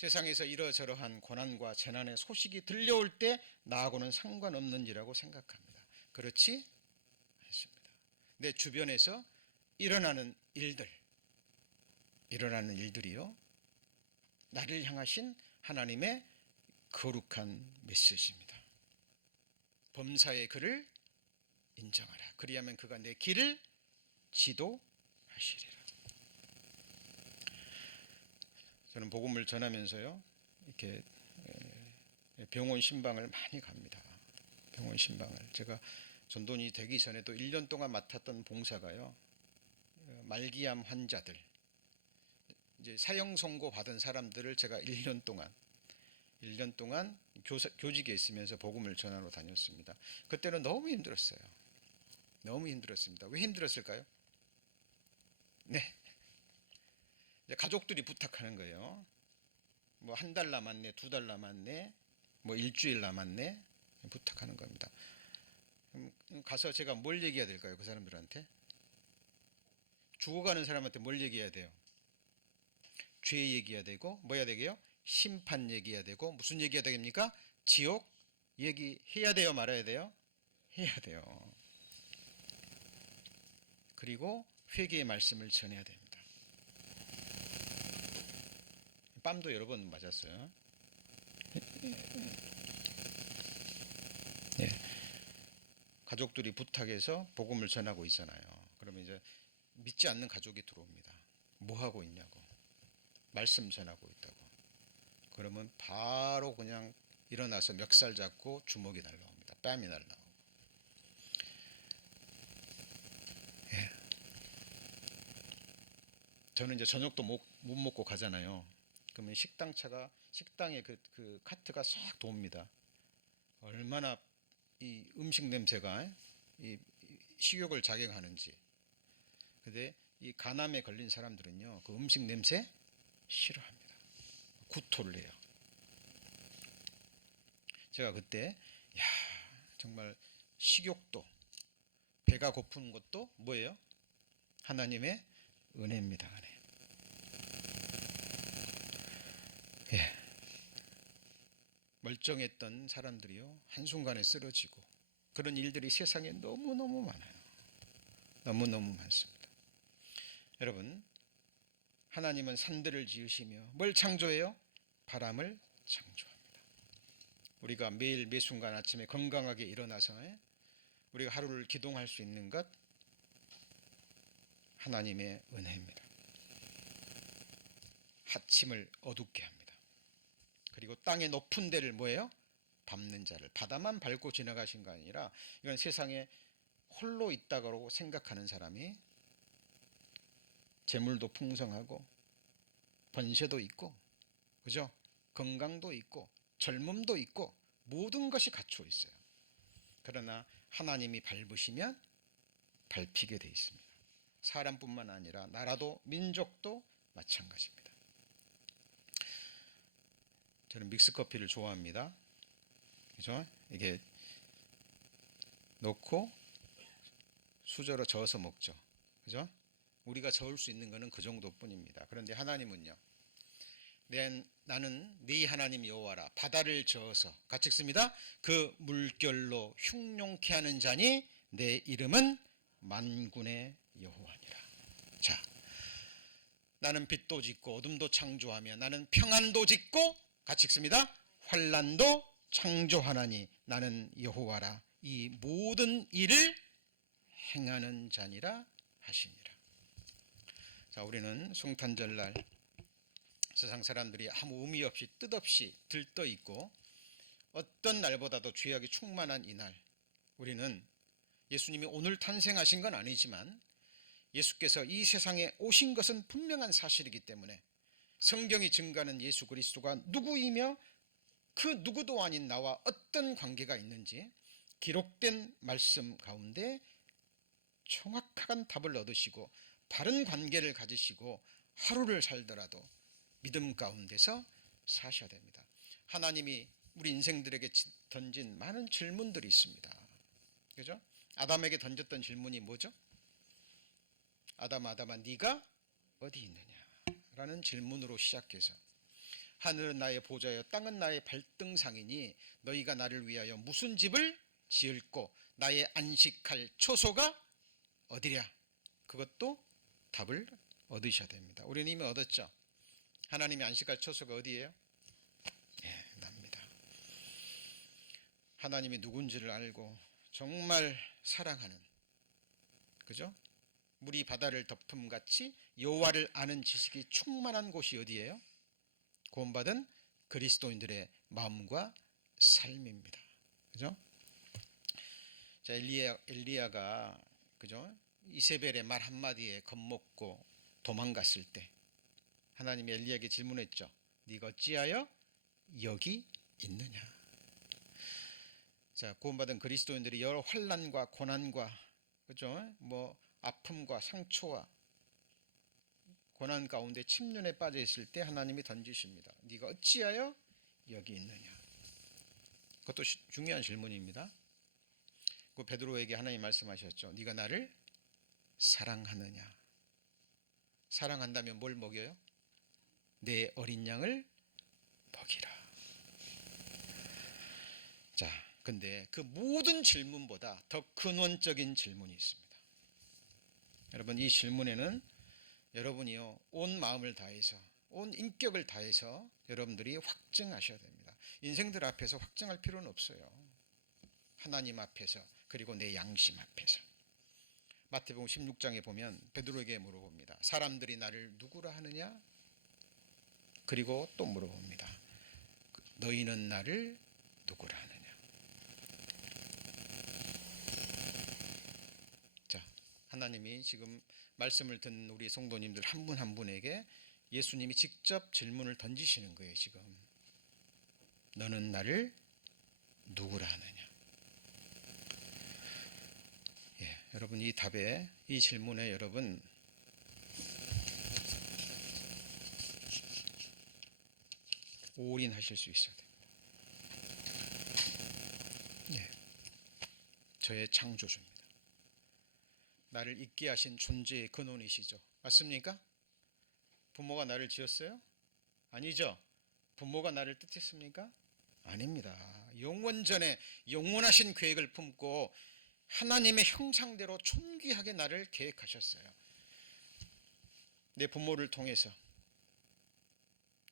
세상에서 이러저러한 고난과 재난의 소식이 들려올 때 나하고는 상관없는지라고 생각합니다. 그렇지 않습니다. 내 주변에서 일어나는 일들이요, 나를 향하신 하나님의 거룩한 메시지입니다. 범사의 그를 인정하라. 그리하면 그가 내 길을 지도하시리라. 저는 복음을 전하면서요, 이렇게 병원 신방을 많이 갑니다. 병원 신방을 제가 전도인이 되기 전에도 1년 동안 맡았던 봉사가요, 말기암 환자들, 이제 사형 선고 받은 사람들을 제가 1년 동안 교직에 있으면서 복음을 전하러 다녔습니다. 그때는 너무 힘들었어요. 너무 힘들었습니다. 왜 힘들었을까요? 네, 가족들이 부탁하는 거예요. 뭐 한 달 남았네, 2달 남았네, 뭐 일주일 남았네, 부탁하는 겁니다. 가서 제가 뭘 얘기해야 될까요? 그 사람들한테 죽어가는 사람한테 뭘 얘기해야 돼요? 죄 얘기해야 되고, 뭐 해야 되게요? 심판 얘기해야 되고, 무슨 얘기해야 됩니까? 지옥 얘기해야 돼요, 말아야 돼요? 해야 돼요. 그리고 회개의 말씀을 전해야 됩니다. 뺨도 여러 번 맞았어요. 네. 가족들이 부탁해서 복음을 전하고 있잖아요. 그러면 이제 믿지 않는 가족이 들어옵니다. 뭐 하고 있냐고, 말씀 전하고 있다고. 그러면 바로 그냥 일어나서 멱살 잡고 주먹이 날라옵니다. 뺨이 날라오고. 예. 저는 이제 저녁도 못 먹고 가잖아요. 그러면 식당에 그 카트가 싹 돕니다. 얼마나 이 음식 냄새가 이 식욕을 자극하는지. 근데 이 간암에 걸린 사람들은요, 그 음식 냄새 싫어합니다. 구토를 해요. 제가 그때 정말 식욕도, 배가 고프는 것도 뭐예요? 하나님의 은혜입니다. 은혜. 예. 멀쩡했던 사람들이요, 한순간에 쓰러지고, 그런 일들이 세상에 너무너무 많아요. 너무너무 많습니다. 여러분, 하나님은 산들을 지으시며 뭘 창조해요? 바람을 창조합니다. 우리가 매일 매순간 아침에 건강하게 일어나서 우리가 하루를 기동할 수 있는 것, 하나님의 은혜입니다. 아침을 어둡게 합니다. 그리고 땅의 높은 데를 뭐예요? 밟는 자를, 바다만 밟고 지나가신 거 아니라, 이건 세상에 홀로 있다고 생각하는 사람이 재물도 풍성하고 번세도 있고, 그죠? 건강도 있고 젊음도 있고 모든 것이 갖추어 있어요. 그러나 하나님이 밟으시면 밟히게 돼 있습니다. 사람뿐만 아니라 나라도 민족도 마찬가지입니다. 저는 믹스 커피를 좋아합니다. 그죠? 이게 넣고 수저로 저어서 먹죠. 그죠? 우리가 저을 수 있는 것은 그 정도뿐입니다. 그런데 하나님은요, 나는 네 하나님 여호와라, 바다를 저어서, 같이 읽습니다. 그 물결로 흉룡케 하는 자니 내 이름은 만군의 여호와니라. 자, 나는 빛도 짓고 어둠도 창조하며 나는 평안도 짓고, 같이 읽습니다. 환난도 창조하나니 나는 여호와라, 이 모든 일을 행하는 자니라 하시니라. 자, 우리는 성탄절날 세상 사람들이 아무 의미 없이 뜻없이 들떠 있고 어떤 날보다도 죄악이 충만한 이날, 우리는 예수님이 오늘 탄생하신 건 아니지만 예수께서 이 세상에 오신 것은 분명한 사실이기 때문에 성경이 증가하는 예수 그리스도가 누구이며 그 누구도 아닌 나와 어떤 관계가 있는지 기록된 말씀 가운데 정확한 답을 얻으시고 바른 관계를 가지시고 하루를 살더라도 믿음 가운데서 사셔야 됩니다. 하나님이 우리 인생들에게 던진 많은 질문들이 있습니다. 그죠? 아담에게 던졌던 질문이 뭐죠? 아담아, 네가 어디 있느냐? 라는 질문으로 시작해서 하늘은 나의 보좌여 땅은 나의 발등상이니 너희가 나를 위하여 무슨 집을 지을꼬 나의 안식할 초소가 어디랴. 그것도 답을 얻으셔야 됩니다. 우리는 이미 얻었죠. 하나님의 안식할 초소가 어디예요? 예, 납니다. 하나님이 누군지를 알고 정말 사랑하는, 그죠? 물이 바다를 덮음같이 여호와를 아는 지식이 충만한 곳이 어디예요? 구원받은 그리스도인들의 마음과 삶입니다. 그죠? 자, 엘리야가 그죠? 이세벨의 말 한마디에 겁먹고 도망갔을 때 하나님이 엘리야에게 질문했죠. 네가 어찌하여 여기 있느냐? 자, 구원받은 그리스도인들이 여러 환난과 고난과 그죠? 뭐 아픔과 상처와 고난 가운데 침륜에 빠져 있을 때 하나님이 던지십니다. 네가 어찌하여 여기 있느냐? 그것도 중요한 질문입니다. 그 베드로에게 하나님 말씀하셨죠. 네가 나를 사랑하느냐? 사랑한다면 뭘 먹여요? 내 어린 양을 먹이라. 자, 근데 그 모든 질문보다 더 근원적인 질문이 있습니다. 여러분, 이 질문에는 여러분이요 온 마음을 다해서 온 인격을 다해서 여러분들이 확증하셔야 됩니다. 인생들 앞에서 확증할 필요는 없어요. 하나님 앞에서, 그리고 내 양심 앞에서. 마태복음 16장에 보면 베드로에게 물어봅니다. 사람들이 나를 누구라 하느냐? 그리고 또 물어봅니다. 너희는 나를 누구라 하느냐? 자, 하나님이 지금 말씀을 듣는 우리 성도님들 한 분 한 분에게 예수님이 직접 질문을 던지시는 거예요. 지금 너는 나를 누구라 하느냐? 예, 여러분 이 답에, 이 질문에 여러분 올인하실 수 있어야 됩니다. 예, 저의 창조주입니다. 나를 있게 하신 존재의 근원이시죠. 맞습니까? 부모가 나를 지었어요? 아니죠. 부모가 나를 뜻했습니까? 아닙니다. 영원전에 영원하신 계획을 품고 하나님의 형상대로 존귀하게 나를 계획하셨어요. 내 부모를 통해서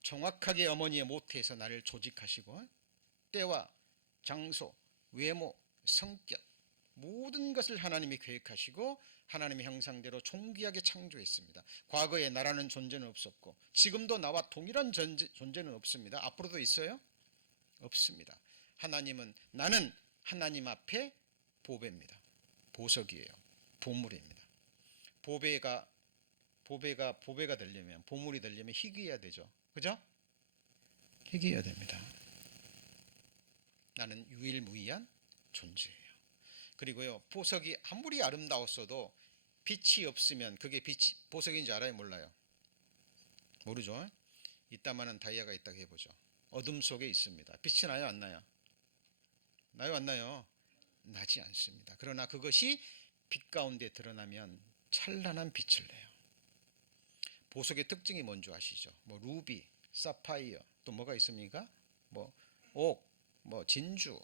정확하게 어머니의 모태에서 나를 조직하시고 때와 장소, 외모, 성격 모든 것을 하나님이 계획하시고 하나님의 형상대로 존귀하게 창조했습니다. 과거에 나라는 존재는 없었고 지금도 나와 동일한 존재는 없습니다. 앞으로도 있어요? 없습니다. 하나님은 나는 하나님 앞에 보배입니다. 보석이에요. 보물입니다. 보배가 되려면, 보물이 되려면 희귀해야 되죠. 그죠? 희귀해야 됩니다. 나는 유일무이한 존재예요. 그리고요, 보석이 아무리 아름다웠어도 빛이 없으면 그게 보석인지 알아요? 몰라요? 모르죠? 이따만한 다이아가 있다고 해보죠. 어둠 속에 있습니다. 빛이 나요? 안 나요? 나요? 안 나요? 나지 않습니다. 그러나 그것이 빛 가운데 드러나면 찬란한 빛을 내요. 보석의 특징이 뭔지 아시죠? 뭐 루비, 사파이어, 또 뭐가 있습니까? 뭐 옥, 뭐 진주.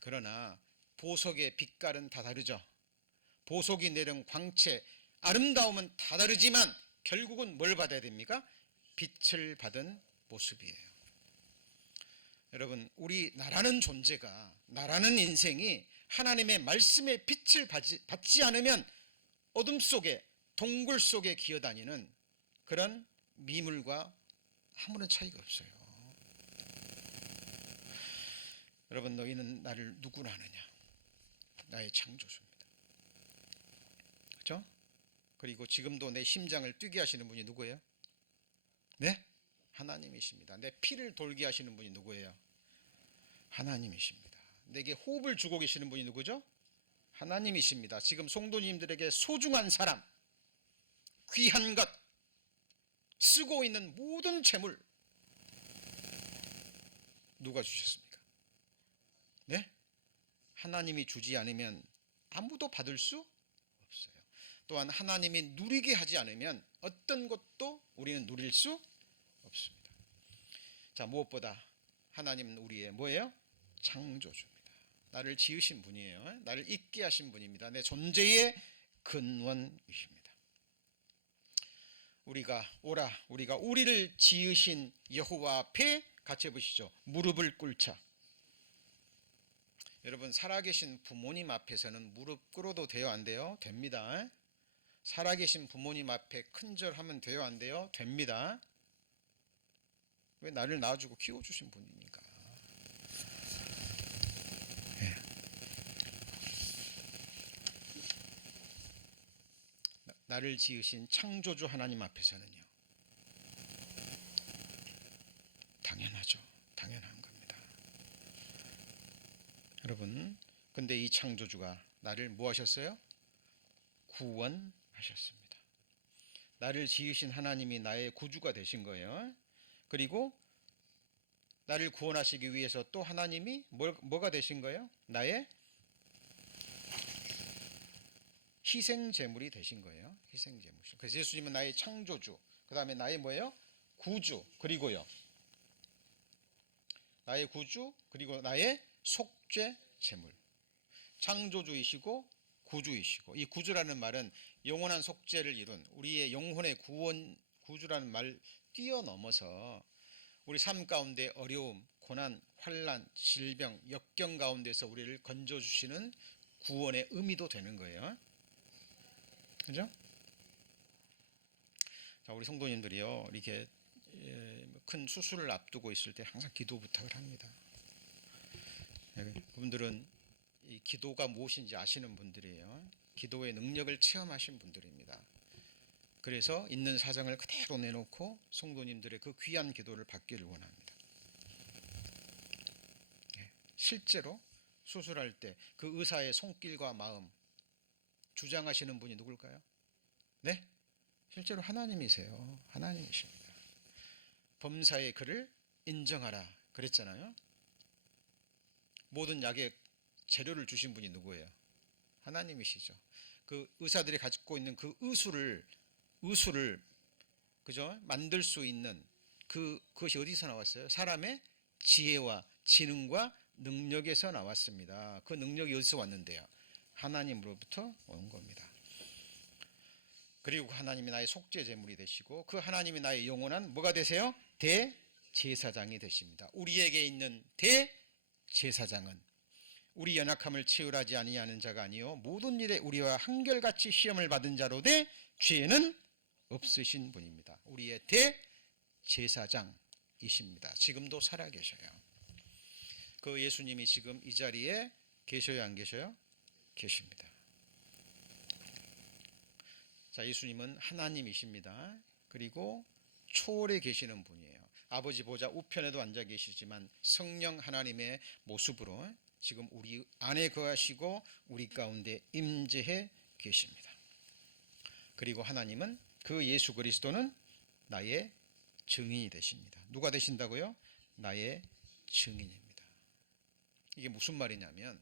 그러나 보석의 빛깔은 다 다르죠. 보석이 내는 광채, 아름다움은 다 다르지만 결국은 뭘 받아야 됩니까? 빛을 받은 모습이에요. 여러분, 우리 나라는 존재가, 나라는 인생이 하나님의 말씀의 빛을 받지 않으면 어둠 속에, 동굴 속에 기어다니는 그런 미물과 아무런 차이가 없어요. 여러분, 너희는 나를 누구라 하느냐? 나의 창조주입니다. 그렇죠? 그리고 지금도 내 심장을 뛰게 하시는 분이 누구예요? 네? 하나님이십니다. 내 피를 돌게 하시는 분이 누구예요? 하나님이십니다. 내게 호흡을 주고 계시는 분이 누구죠? 하나님이십니다. 지금 성도님들에게 소중한 사람, 귀한 것, 쓰고 있는 모든 재물 누가 주셨습니까? 네? 하나님이 주지 않으면 아무도 받을 수 없어요. 또한 하나님이 누리게 하지 않으면 어떤 것도 우리는 누릴 수 없습니다. 자, 무엇보다 하나님은 우리의 뭐예요? 창조주입니다. 나를 지으신 분이에요. 나를 있게 하신 분입니다. 내 존재의 근원이십니다. 우리가 우리를 지으신 여호와 앞에 같이 해보시죠. 무릎을 꿇자. 여러분, 살아계신 부모님 앞에서는 무릎 꿇어도 돼요, 안 돼요? 됩니다. 살아계신 부모님 앞에 큰절하면 돼요, 안 돼요? 됩니다. 왜? 나를 낳아주고 키워주신 분이니까. 나를 지으신 창조주 하나님 앞에서는요, 당연하죠. 당연한 겁니다. 여러분, 근데 이 창조주가 나를 뭐 하셨어요? 구원하셨습니다. 나를 지으신 하나님이 나의 구주가 되신 거예요. 그리고 나를 구원하시기 위해서 또 하나님이 뭐가 되신 거예요? 나의 희생제물이 되신 거예요. 희생제물. 그래서 예수님은 나의 창조주, 그 다음에 나의 뭐예요? 구주, 그리고요, 나의 구주, 그리고 나의 속죄제물. 창조주이시고 구주이시고, 이 구주라는 말은 영원한 속죄를 이룬 우리의 영혼의 구주라는 말 뛰어넘어서 우리 삶 가운데 어려움, 고난, 환난, 질병, 역경 가운데서 우리를 건져주시는 구원의 의미도 되는 거예요. 그죠? 자, 우리 성도님들이요, 이렇게 큰 수술을 앞두고 있을 때 항상 기도 부탁을 합니다. 그분들은 이 기도가 무엇인지 아시는 분들이에요. 기도의 능력을 체험하신 분들입니다. 그래서 있는 사정을 그대로 내놓고 성도님들의 그 귀한 기도를 받기를 원합니다. 실제로 수술할 때 그 의사의 손길과 마음 주장하시는 분이 누굴까요? 네? 실제로 하나님이세요. 하나님이십니다. 범사의 그를 인정하라 그랬잖아요. 모든 약의 재료를 주신 분이 누구예요? 하나님이시죠. 그 의사들이 가지고 있는 그 의술을 그죠? 만들 수 있는 그것이 어디서 나왔어요? 사람의 지혜와 지능과 능력에서 나왔습니다. 그 능력이 어디서 왔는데요? 하나님으로부터 온 겁니다. 그리고 하나님이 나의 속죄 제물이 되시고, 그 하나님이 나의 영원한 뭐가 되세요? 대제사장이 되십니다. 우리에게 있는 대제사장은 우리 연약함을 치유하지 아니하는 자가 아니요 모든 일에 우리와 한결같이 시험을 받은 자로 돼 죄는 없으신 분입니다. 우리의 대제사장이십니다. 지금도 살아계셔요. 그 예수님이 지금 이 자리에 계셔요, 안 계셔요? 계십니다. 자, 예수님은 하나님이십니다. 그리고 초월에 계시는 분이에요. 아버지 보좌 우편에도 앉아 계시지만 성령 하나님의 모습으로 지금 우리 안에 거하시고 우리 가운데 임재해 계십니다. 그리고 하나님은 그 예수 그리스도는 나의 증인이 되십니다. 누가 되신다고요? 나의 증인입니다. 이게 무슨 말이냐면,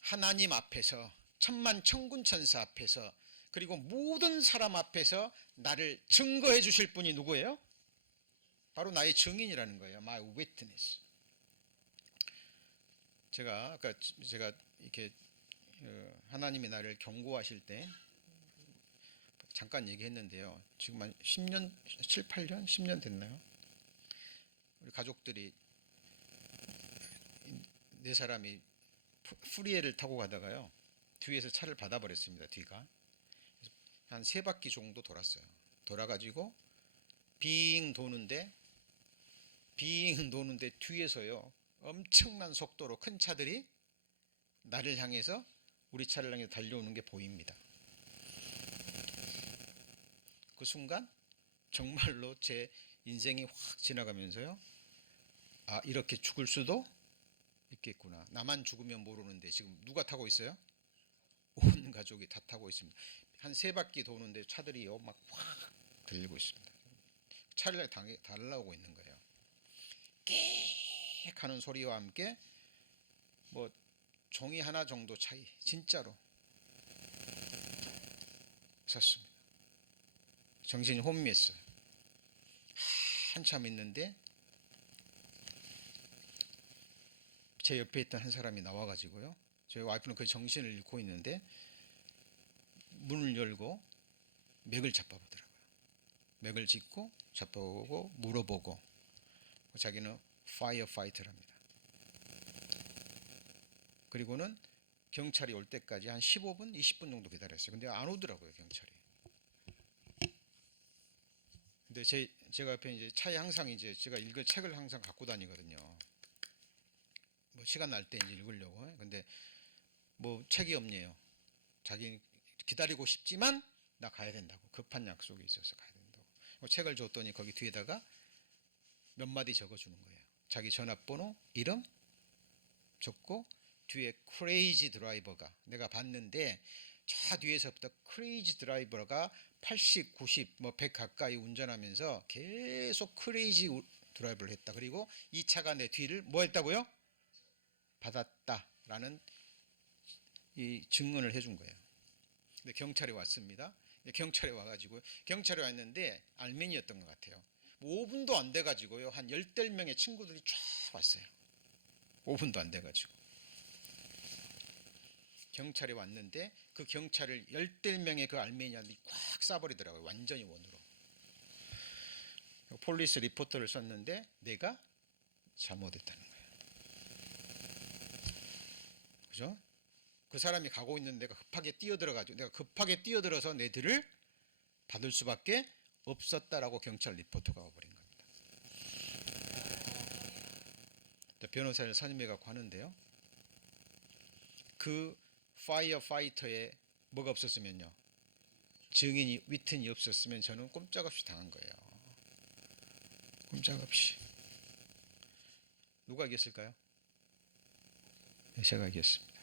하나님 앞에서, 천만 천군 천사 앞에서, 그리고 모든 사람 앞에서 나를 증거해 주실 분이 누구예요? 바로 나의 증인이라는 거예요. My witness. 제가 이렇게 하나님이 나를 경고하실 때 잠깐 얘기했는데요. 지금 한 10년, 7, 8년, 10년 됐나요? 우리 가족들이 네 사람이 프리웨이를 타고 가다가요, 뒤에서 차를 받아버렸습니다. 뒤가 한 3바퀴 정도 돌았어요. 돌아가지고 빙 도는데 뒤에서요, 엄청난 속도로 큰 차들이 나를 향해서, 우리 차를 향해 달려오는 게 보입니다. 그 순간 정말로 제 인생이 확 지나가면서요, 아, 이렇게 죽을 수도 있겠구나. 나만 죽으면 모르는데 지금 누가 타고 있어요? 온 가족이 다 타고 있습니다. 한 3바퀴 도는데 차들이요 막 확 들리고 있습니다. 차를 달라오고 있는 거예요. 깨익 하는 소리와 함께 뭐 종이 하나 정도 차이, 진짜로 섰습니다. 정신이 혼미했어요. 한참 있는데 제 옆에 있던 한 사람이 나와가지고요. 저희 와이프는 거의 정신을 잃고 있는데 문을 열고 맥을 잡아보더라고요. 맥을 짚고 잡아보고 물어보고 자기는 파이어파이터랍니다. 그리고는 경찰이 올 때까지 한 15분, 20분 정도 기다렸어요. 근데 안 오더라고요, 경찰이. 근데 제가 옆에 이제 차에 항상 이제 제가 읽을 책을 항상 갖고 다니거든요. 뭐 시간 날 때 이제 읽으려고. 근데 뭐 책이 없네요. 자기 기다리고 싶지만 나 가야 된다고. 급한 약속이 있어서 가야 된다고. 책을 줬더니 거기 뒤에다가 몇 마디 적어주는 거예요. 자기 전화번호, 이름 적고 뒤에 크레이지 드라이버가 내가 봤는데 저 뒤에서부터 크레이지 드라이버가 80, 90, 뭐 100 가까이 운전하면서 계속 크레이지 드라이브를 했다. 그리고 이 차가 내 뒤를 뭐 했다고요? 받았다라는 이 증언을 해준 거예요. 근데 경찰이 왔습니다. 경찰이 와가지고 경찰이 왔는데 알맨이었던 것 같아요. 5분도 안 돼가지고요. 한 10명의 친구들이 쫙 왔어요. 5분도 안 돼가지고. 경찰이 왔는데 그 경찰을 10명의 그 알메니아들이 꽉 쏴버리더라고요. 완전히 원으로. 폴리스 리포터를 썼는데 내가 잘못했다는 거예요. 그죠? 그 사람이 가고 있는 데가 급하게 뛰어들어가지고 내가 급하게 뛰어들어서 내 뒤를 받을 수밖에 없었다라고 경찰 리포터가 와버린 겁니다. 변호사를 선임해 갖고 하는데요. 그 파이어파이터에 뭐가 없었으면요. 증인이 위튼이 없었으면 저는 꼼짝없이 당한 거예요. 꼼짝없이. 누가 이겼을까요? 제가 이겼습니다.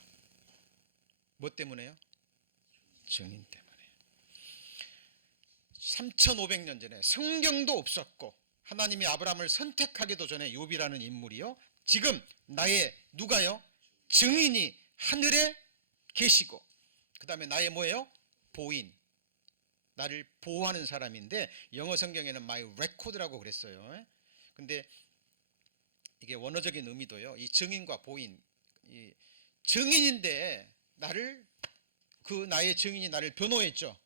뭐 때문에요? 증인 때문에. 3500년 전에 성경도 없었고 하나님이 아브라함을 선택하기도 전에 욥이라는 인물이요. 지금 나의 누가요? 증인이 하늘에 계시고 그 다음에 나의 뭐예요? 보인. 나를 보호하는 사람인데 영어 성경에는 my record라고 그랬어요. 근데 이게 원어적인 의미도요. 이 증인과 보인. 이 증인인데 나를 그 나의 증인이 나를 변호했죠.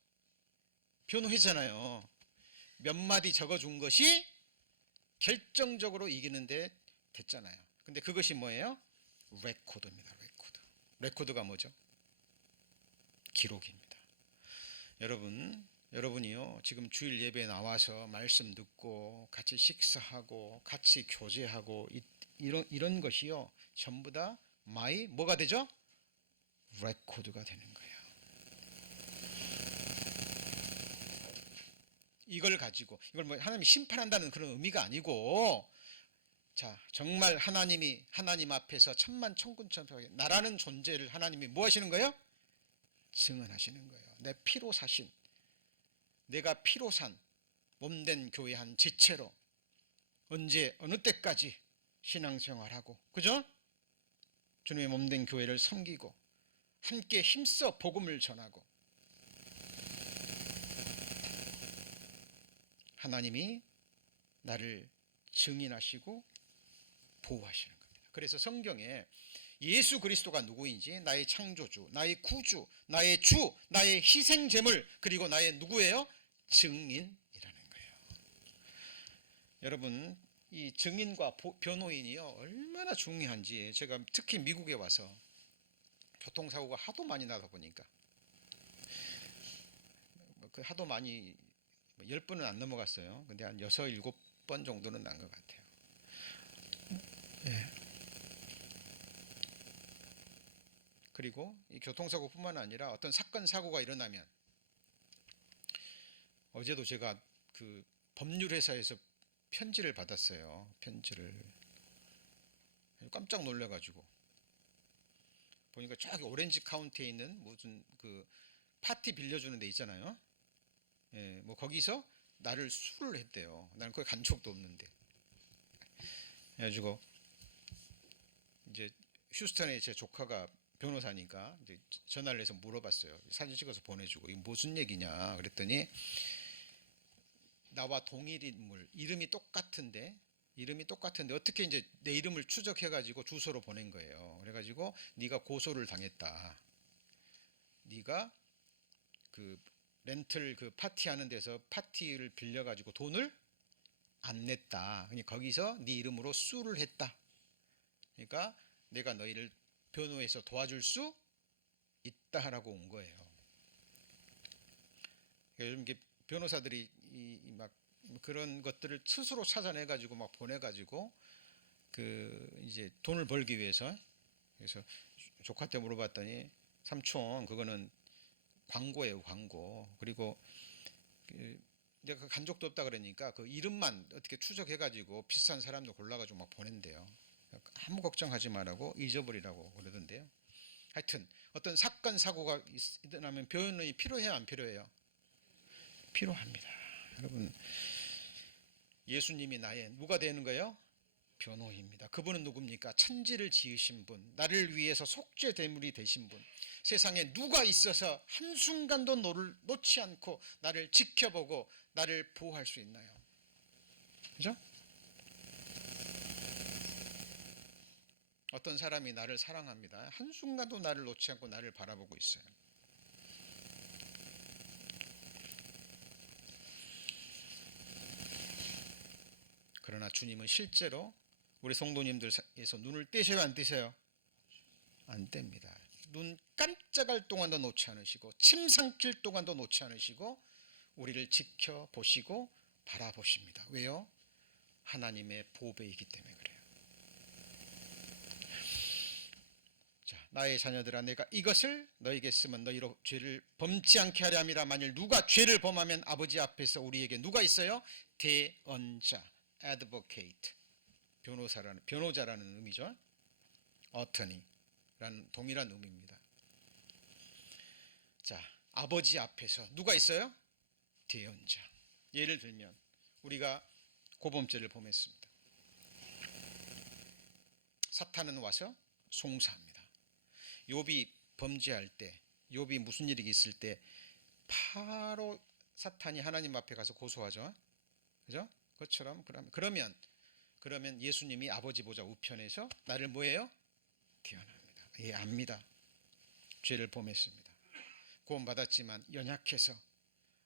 변호했잖아요. 몇 마디 적어준 것이 결정적으로 이기는데 됐잖아요. 근데 그것이 뭐예요? 레코드입니다. 레코드. 레코드가 뭐죠? 기록입니다. 여러분이요 지금 주일 예배에 나와서 말씀 듣고 같이 식사하고 같이 교제하고 이런 것이요 전부 다 마이 뭐가 되죠? 레코드가 되는 거예요. 이걸 가지고 이걸 뭐 하나님이 심판한다는 그런 의미가 아니고 자 정말 하나님 앞에서 천만천군천사하게 나라는 존재를 하나님이 뭐 하시는 거예요? 증언하시는 거예요. 내 피로 사신 내가 피로 산 몸된 교회 한 지체로 언제 어느 때까지 신앙생활하고 그죠? 주님의 몸된 교회를 섬기고 함께 힘써 복음을 전하고 하나님이 나를 증인하시고 보호하시는 겁니다. 그래서 성경에 예수 그리스도가 누구인지 나의 창조주, 나의 구주, 나의 주, 나의 희생제물 그리고 나의 누구예요? 증인이라는 거예요. 여러분 이 증인과 변호인이요 얼마나 중요한지 제가 특히 미국에 와서 교통사고가 하도 많이 나다 보니까 그 하도 많이 10번은 안 넘어갔어요. 근데 한 6, 7번 정도는 난 것 같아요. 예. 그리고 이 교통사고뿐만 아니라 어떤 사건 사고가 일어나면 어제도 제가 그 법률회사에서 편지를 받았어요. 편지를 깜짝 놀래가지고 보니까 저기 오렌지 카운티에 있는 무슨 그 파티 빌려주는 데 있잖아요. 예, 뭐 거기서 나를 수를 했대요. 나는 거기 간 적도 없는데. 그래가지고 이제 휴스턴에 제 조카가 변호사니까 이제 전화를 해서 물어봤어요. 사진 찍어서 보내주고 이게 무슨 얘기냐 그랬더니 나와 동일 인물, 이름이 똑같은데 어떻게 이제 내 이름을 추적해가지고 주소로 보낸 거예요. 그래가지고 네가 고소를 당했다. 네가 그 렌틀 그 파티하는 데서 파티를 빌려가지고 돈을 안 냈다. 그러니까 거기서 네 이름으로 수를 했다. 그러니까 내가 너희를 변호해서 도와줄 수 있다라고 온 거예요. 요즘 이게 변호사들이 막 그런 것들을 스스로 찾아내가지고 막 보내가지고 그 이제 돈을 벌기 위해서. 그래서 조카한테 물어봤더니 삼촌 그거는 광고예요, 광고. 그리고 그 내가 간 적도 없다 그러니까 그 이름만 어떻게 추적해가지고 비슷한 사람들 골라가지고 막 보낸대요. 아무 걱정하지 말라고 잊어버리라고 그러던데요. 하여튼 어떤 사건 사고가 일어나면 변호인이 필요해요, 안 필요해요? 필요합니다. 여러분, 예수님이 나의 누가 되는 거예요? 변호입니다. 그분은 누굽니까? 천지를 지으신 분, 나를 위해서 속죄제물이 되신 분. 세상에 누가 있어서 한순간도 너를 놓지 않고 나를 지켜보고 나를 보호할 수 있나요? 그죠? 어떤 사람이 나를 사랑합니다. 한순간도 나를 놓지 않고 나를 바라보고 있어요. 그러나 주님은 실제로 우리 성도님들에서 눈을 떼셔요, 안 떼셔요? 안 뗍니다. 눈 깜짝할 동안도 놓지 않으시고 침 삼킬 동안도 놓지 않으시고 우리를 지켜보시고 바라보십니다. 왜요? 하나님의 보배이기 때문에 그래요. 자, 나의 자녀들아, 내가 이것을 너에게 쓰면 너희로 죄를 범치 않게 하려 함이라. 만일 누가 죄를 범하면 아버지 앞에서 우리에게 누가 있어요? 대언자, advocate, 변호자라는 의미죠. attorney라는 동일한 의미입니다. 자, 아버지 앞에서 누가 있어요? 대언자. 예를 들면 우리가 고범죄를 범했습니다. 사탄은 와서 송사합니다. 욥이 범죄할 때, 욥이 무슨 일이 있을 때 바로 사탄이 하나님 앞에 가서 고소하죠. 그죠? 그것처럼 그러면 예수님이 아버지 보좌 우편에서 나를 뭐예요? 대언합니다. 예, 압니다. 죄를 범했습니다. 구원받았지만 연약해서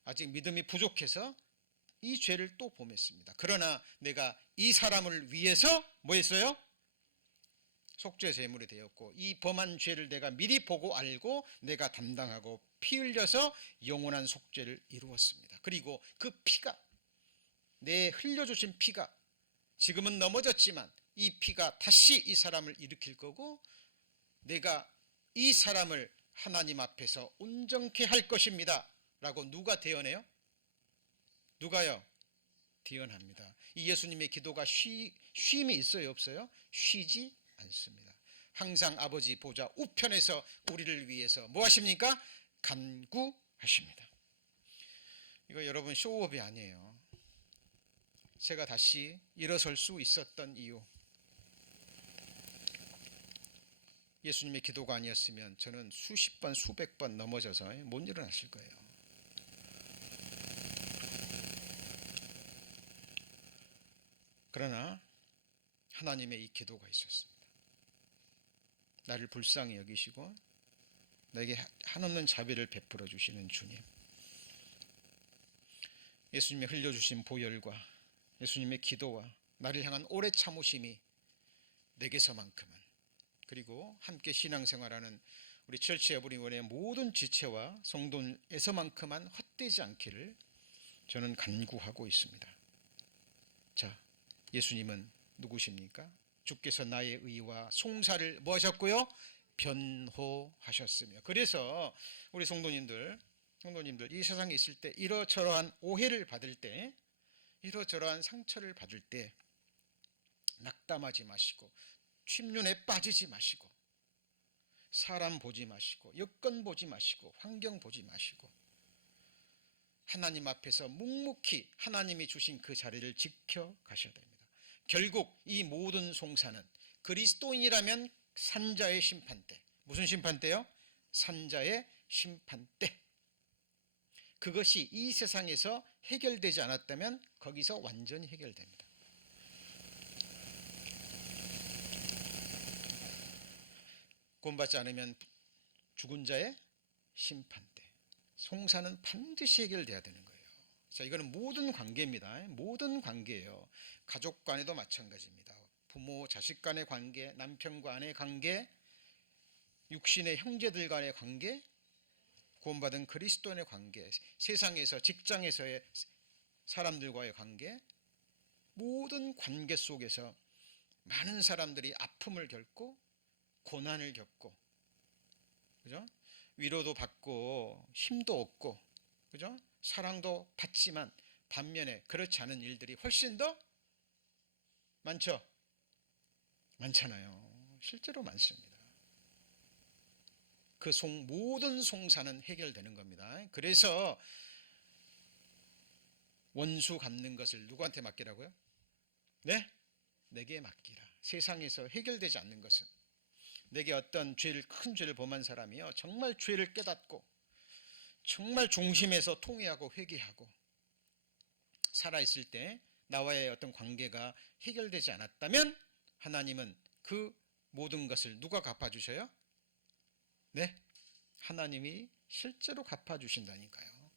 아직 믿음이 부족해서 이 죄를 또 범했습니다. 그러나 내가 이 사람을 위해서 뭐 했어요? 속죄 제물이 되었고 이 범한 죄를 내가 미리 보고 알고 내가 담당하고 피 흘려서 영원한 속죄를 이루었습니다. 그리고 그 피가, 내 흘려주신 피가, 지금은 넘어졌지만 이 피가 다시 이 사람을 일으킬 거고 내가 이 사람을 하나님 앞에서 온전케 할 것입니다 라고 누가 대언해요? 누가요? 대언합니다. 이 예수님의 기도가 쉼이 있어요, 없어요? 쉬지 않습니다. 항상 아버지 보좌 우편에서 우리를 위해서 뭐 하십니까? 간구하십니다. 이거 여러분 쇼업이 아니에요. 제가 다시 일어설 수 있었던 이유, 예수님의 기도가 아니었으면 저는 수십 번 수백 번 넘어져서 못 일어났을 거예요. 그러나 하나님의 이 기도가 있었습니다. 나를 불쌍히 여기시고 나에게 한없는 자비를 베풀어 주시는 주님, 예수님의 흘려주신 보혈과 예수님의 기도와 나를 향한 오래 참으심이 내게서만큼은, 그리고 함께 신앙생활하는 우리 철치 에브리원의 모든 지체와 성도에서만큼은 헛되지 않기를 저는 간구하고 있습니다. 자, 예수님은 누구십니까? 주께서 나의 의와 송사를 뭐 하셨고요? 변호하셨으며. 그래서 우리 성도님들 이 세상에 있을 때 이러저러한 오해를 받을 때, 이러저러한 상처를 받을 때 낙담하지 마시고 침륜에 빠지지 마시고 사람 보지 마시고 여건 보지 마시고 환경 보지 마시고 하나님 앞에서 묵묵히 하나님이 주신 그 자리를 지켜가셔야 됩니다. 결국 이 모든 송사는 그리스도인이라면 산자의 심판대. 무슨 심판대요? 산자의 심판대. 그것이 이 세상에서 해결되지 않았다면 거기서 완전히 해결됩니다. 구원받지 않으면 죽은 자의 심판대, 송사는 반드시 해결돼야 되는 거예요. 자, 이거는 모든 관계입니다. 모든 관계예요. 가족 간에도 마찬가지입니다. 부모 자식 간의 관계, 남편과 아내 관계, 육신의 형제들 간의 관계, 구원받은 그리스도인의 관계, 세상에서 직장에서의 사람들과의 관계, 모든 관계 속에서 많은 사람들이 아픔을 겪고 고난을 겪고, 그죠? 위로도 받고 힘도 얻고, 그죠? 사랑도 받지만 반면에 그렇지 않은 일들이 훨씬 더 많죠. 많잖아요. 실제로 많습니다. 그 모든 송사는 해결되는 겁니다. 그래서 원수 갚는 것을 누구한테 맡기라고요? 네? 내게 맡기라. 세상에서 해결되지 않는 것은, 내게 어떤 큰 죄를 범한 사람이요, 정말 죄를 깨닫고 정말 중심에서 통회하고 회개하고 살아있을 때 나와의 어떤 관계가 해결되지 않았다면 하나님은 그 모든 것을 누가 갚아주셔요? 네? 하나님이 실제로 갚아주신다니까요.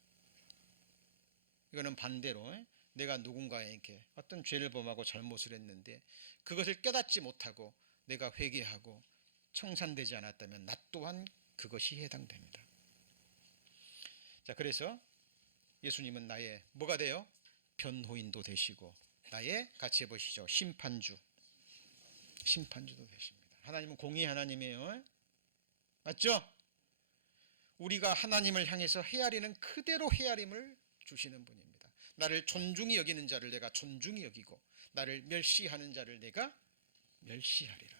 이거는 반대로 내가 누군가에게 어떤 죄를 범하고 잘못을 했는데 그것을 깨닫지 못하고 내가 회개하고 청산되지 않았다면 나 또한 그것이 해당됩니다. 자, 그래서 예수님은 나의 뭐가 돼요? 변호인도 되시고 나의, 같이 해보시죠, 심판주도 되십니다. 하나님은 공의 하나님이에요. 맞죠? 우리가 하나님을 향해서 헤아리는 그대로 헤아림을 주시는 분입니다. 나를 존중히 여기는 자를 내가 존중히 여기고 나를 멸시하는 자를 내가 멸시하리라.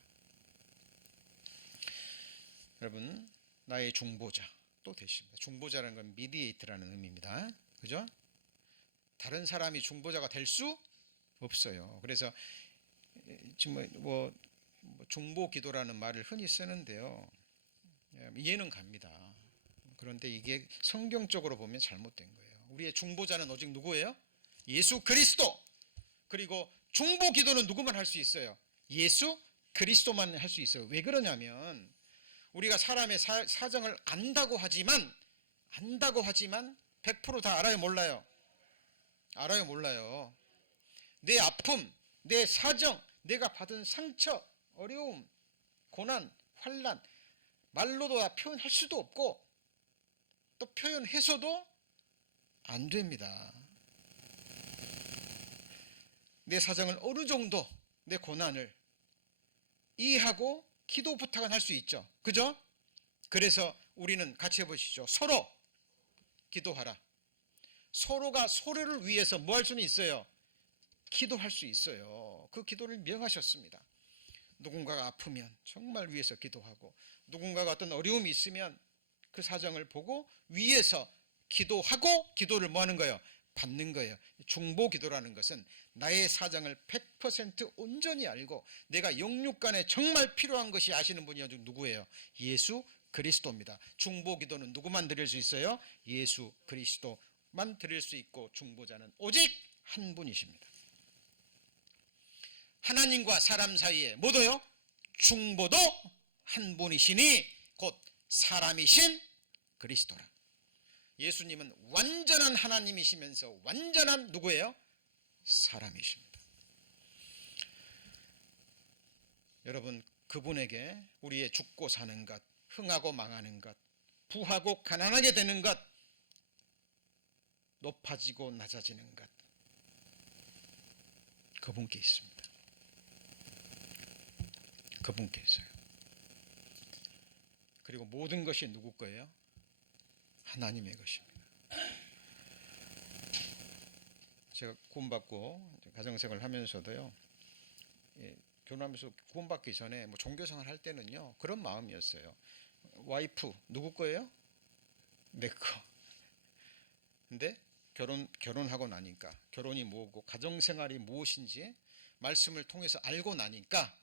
여러분, 나의 중보자 또 되십니다. 중보자라는 건 미디에이터라는 의미입니다. 그죠? 다른 사람이 중보자가 될 수 없어요. 그래서 지금 중보 기도라는 말을 흔히 쓰는데요, 이해는 갑니다. 그런데 이게 성경적으로 보면 잘못된 거예요. 우리의 중보자는 오직 누구예요? 예수 그리스도. 그리고 중보 기도는 누구만 할 수 있어요? 예수 그리스도만 할 수 있어요. 왜 그러냐면 우리가 사람의 사정을 안다고 하지만 100% 다 알아요, 몰라요? 알아요, 몰라요? 내 아픔, 내 사정, 내가 받은 상처, 어려움, 고난, 환난, 말로도 다 표현할 수도 없고 또 표현해서도 안 됩니다. 내 사정을 어느 정도, 내 고난을 이해하고 기도 부탁은 할 수 있죠. 그죠? 그래서 우리는 같이 해보시죠. 서로 기도하라. 서로가 서로를 위해서 뭐 할 수는 있어요? 기도할 수 있어요. 그 기도를 명하셨습니다. 누군가가 아프면 정말 위해서 기도하고, 누군가가 어떤 어려움이 있으면 그 사정을 보고 위해서 기도하고, 기도를 뭐 하는 거예요? 받는 거예요. 중보 기도라는 것은 나의 사정을 100% 온전히 알고 내가 영육간에 정말 필요한 것이 아시는 분이 누구예요? 예수 그리스도입니다. 중보 기도는 누구만 드릴 수 있어요? 예수 그리스도만 드릴 수 있고, 중보자는 오직 한 분이십니다. 하나님과 사람 사이에 뭐도요? 중보도 한 분이시니 곧 사람이신 그리스도라. 예수님은 완전한 하나님이시면서 완전한 누구예요? 사람이십니다. 여러분, 그분에게 우리의 죽고 사는 것, 흥하고 망하는 것, 부하고 가난하게 되는 것, 높아지고 낮아지는 것, 그분께 있습니다. 그분께 있어요. 그리고 모든 것이 누구 거예요? 하나님의 것입니다. 제가 구원받고 가정생활을 하면서도요, 결혼하면서 구원받기 전에 종교생활 할 때는요, 그런 마음이었어요. 와이프 누구 거예요? 내 거. 근데 결혼하고 나니까, 결혼이 뭐고 가정생활이 무엇인지 말씀을 통해서 알고 나니까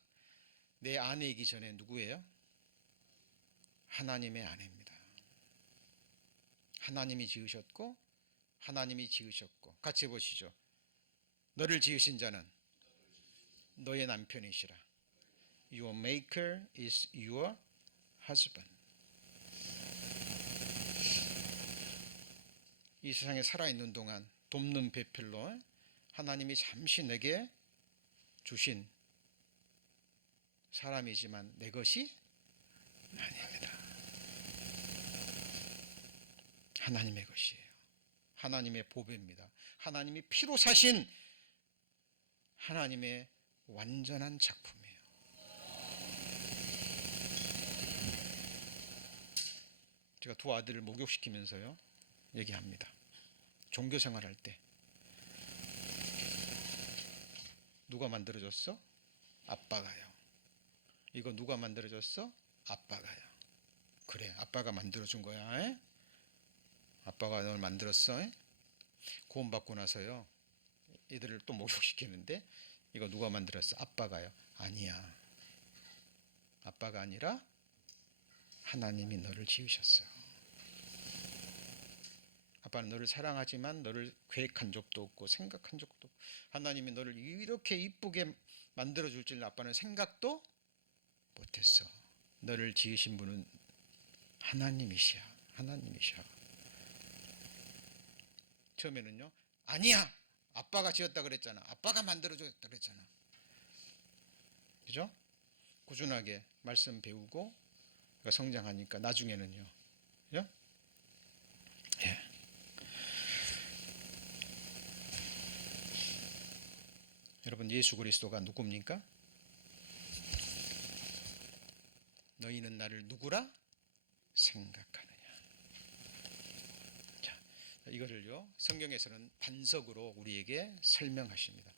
내 아내이기 전에 누구예요? 하나님의 아내입니다. 하나님이 지으셨고 하나님이 지으셨고, 같이 보시죠. 너를 지으신 자는 너의 남편이시라. Your maker is your husband. 이 세상에 살아있는 동안 돕는 배필로 하나님이 잠시 내게 주신 사람이지만 내 것이 아닙니다. 하나님의 것이에요. 하나님의 보배입니다. 하나님이 피로 사신 하나님의 완전한 작품이에요. 제가 두 아들을 목욕시키면서요 얘기합니다. 종교생활 할 때 누가 만들어줬어? 아빠가요. 이거 누가 만들어줬어? 아빠가요. 그래, 아빠가 만들어준 거야. 에? 아빠가 널 만들었어. 에? 구원받고 나서요 이들을 또 목욕시키는데 이거 누가 만들었어? 아빠가요. 아니야, 아빠가 아니라 하나님이 너를 지으셨어. 아빠는 너를 사랑하지만 너를 계획한 적도 없고 생각한 적도 없고, 하나님이 너를 이렇게 이쁘게 만들어줄 줄 아빠는 생각도 못했어. 너를 지으신 분은 하나님이시야. 하나님이셔. 처음에는요 아니야, 아빠가 지었다 그랬잖아, 아빠가 만들어줬다 그랬잖아. 그죠? 꾸준하게 말씀 배우고 성장하니까 나중에는요, 그죠? 예. 여러분, 예수 그리스도가 누굽니까? 너희는 나를 누구라 생각하느냐. 자, 이거를요 성경에서는 반석으로 우리에게 설명하십니다.